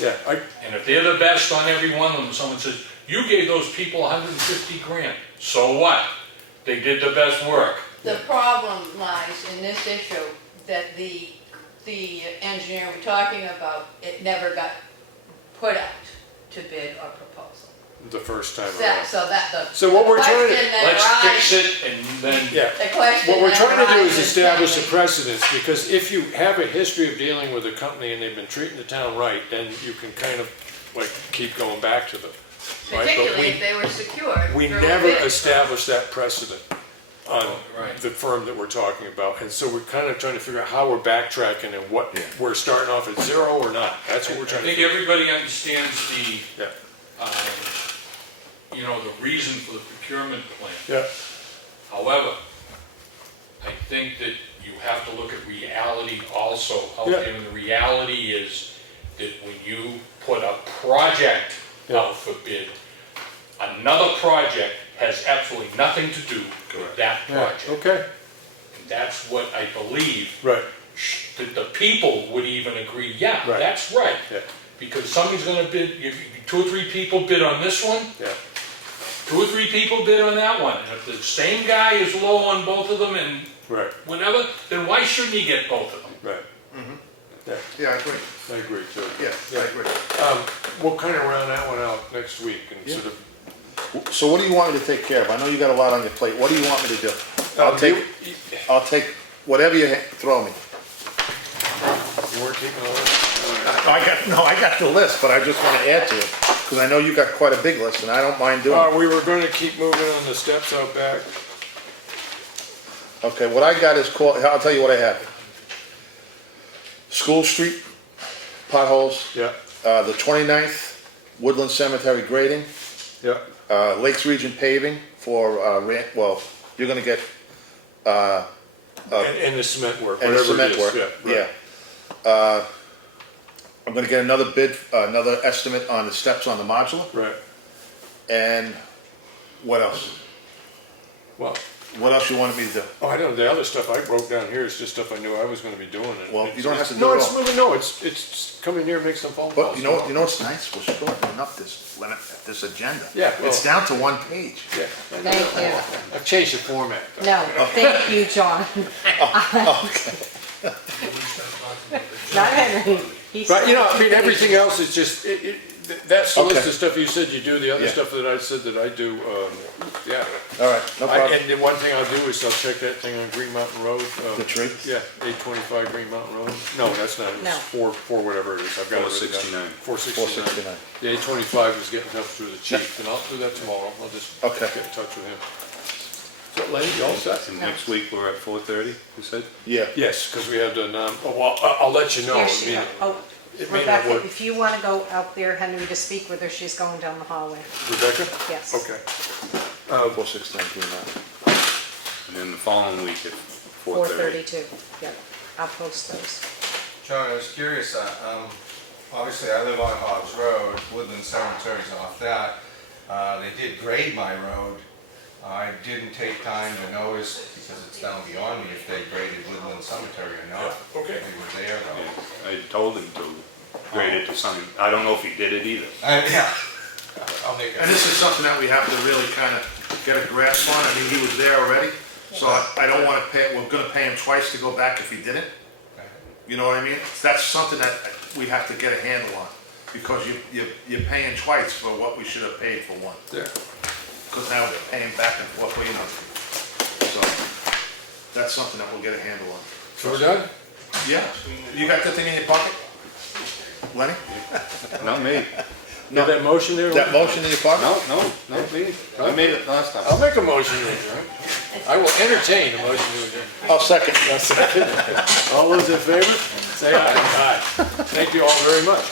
yeah. And if they're the best on every one of them, someone says, you gave those people 150 grand, so what? They did the best work. The problem lies in this issue, that the engineer we're talking about, it never got put out to bid or proposal. The first time That, around. so that, the So what we're trying to- question then Let's fix arises- it and then, Yeah. The question What we're then trying to do is arises, establish a can we- precedence, because if you have a history of dealing with a company and they've been treating the town right, then you can kind of like keep going back to them. Right? But Particularly if they were secured. we through a never bid. established that precedent on Right. the firm that we're talking about. And so we're kind of trying to figure out how we're backtracking and what, we're starting off at zero or not. That's what we're I trying to think figure everybody understands the, Yeah, the reason for the procurement plan. yeah, However, I think that you have to look at reality also out Yeah. there, and the reality is that when you put a project out for bid, another project has absolutely nothing to do with that yeah, project. okay, And that's what I believe, right, that the people would even agree, yeah, Right. that's right. yeah, Because somebody's gonna bid, if two or three people bid on this one, yeah, two or three people bid on that one. And if the same guy is low on both of them and right, whatever, then why shouldn't he get both of them? right. Yeah, Yeah, I agree. I agree too. Yeah, I agree. We'll kind of round that one out next week and sort of. So what do you want me to take care of? I know you got a lot on your plate. What do you want me to do? I'll take whatever you throw me. You weren't keeping a list? I got the list, but I just want to add to it, because I know you got quite a big list, and I don't mind doing it. We were going to keep moving on the steps out back. Okay, what I got is called, I'll tell you what I have. School Street potholes, Yeah, the 29th Woodland Cemetery grading, yeah, Lakes Region paving for, you're gonna get, and the cement work, and the whatever it cement is. work, Yeah, right. yeah. I'm gonna get another bid, another estimate on the steps on the modular, Right, and what else? well, What else you wanted me to do? oh, I know, the other stuff I wrote down here is just stuff I knew I was gonna be doing. And Well, you don't have to do No, it it's, all. no, it's come in here and make some phone calls. But you know what's nice? We're shortening up this agenda. Yeah, well- It's down to one page. Yeah, Thank you. I've changed the format. No, thank you, John. Not Henry. He's- But, you know, I mean, everything else is just, that's the list Okay. of stuff you said you do, the other Yeah. stuff that I said that I do, yeah. All right, no problem. And the one thing I'll do is I'll check that thing on Green Mountain Road. The tree? Yeah, 825 Green Mountain Road. No, that's not, No. it's four whatever it is, I've got it written down. 469. 469. 469. The 825 is getting tough through the chief, and I'll do that tomorrow, I'll just Okay. get in touch with him. So, Lenny, you all set? And next week we're at 4:30, you said? Yeah. Yes, because we had an, well, I'll let you know. Here I she mean, goes. Oh, it may not Rebecca, work. if you want to go out there, Henry, to speak with her, she's going down the hallway. Rebecca? Yes. Okay. 469 Green Mountain. And then the following week at 4:30. 4:32, yep, I'll post those. John, I was curious, obviously I live on Hobbs Road, Woodland Cemetery's off that. They did grade my road. I didn't take time to notice, because it's down beyond me, if they graded Woodland Cemetery or not. Okay. They were there though. Yeah, I told him to grade it to sign. I don't know if he did it either. Yeah. I'll make And it. this is something that we have to really kind of get a grasp on. I mean, he was there already, so I don't want to pay, we're gonna pay him twice to go back if he didn't. You know what I mean? That's something that we have to get a handle on, because you're paying twice for what we should have paid for one. Yeah. Because now we're paying back and forth, you know. So, that's something that we'll get a handle on. So we're done? Yeah, you got that thing in your pocket? Lenny? Not me. Get that motion there? That motion in your pocket? No, not me. I made it last time. I'll make a motion to adjourn. I will entertain a motion to adjourn. I'll second. All those in favor, say aye. Aye. Thank you all very much.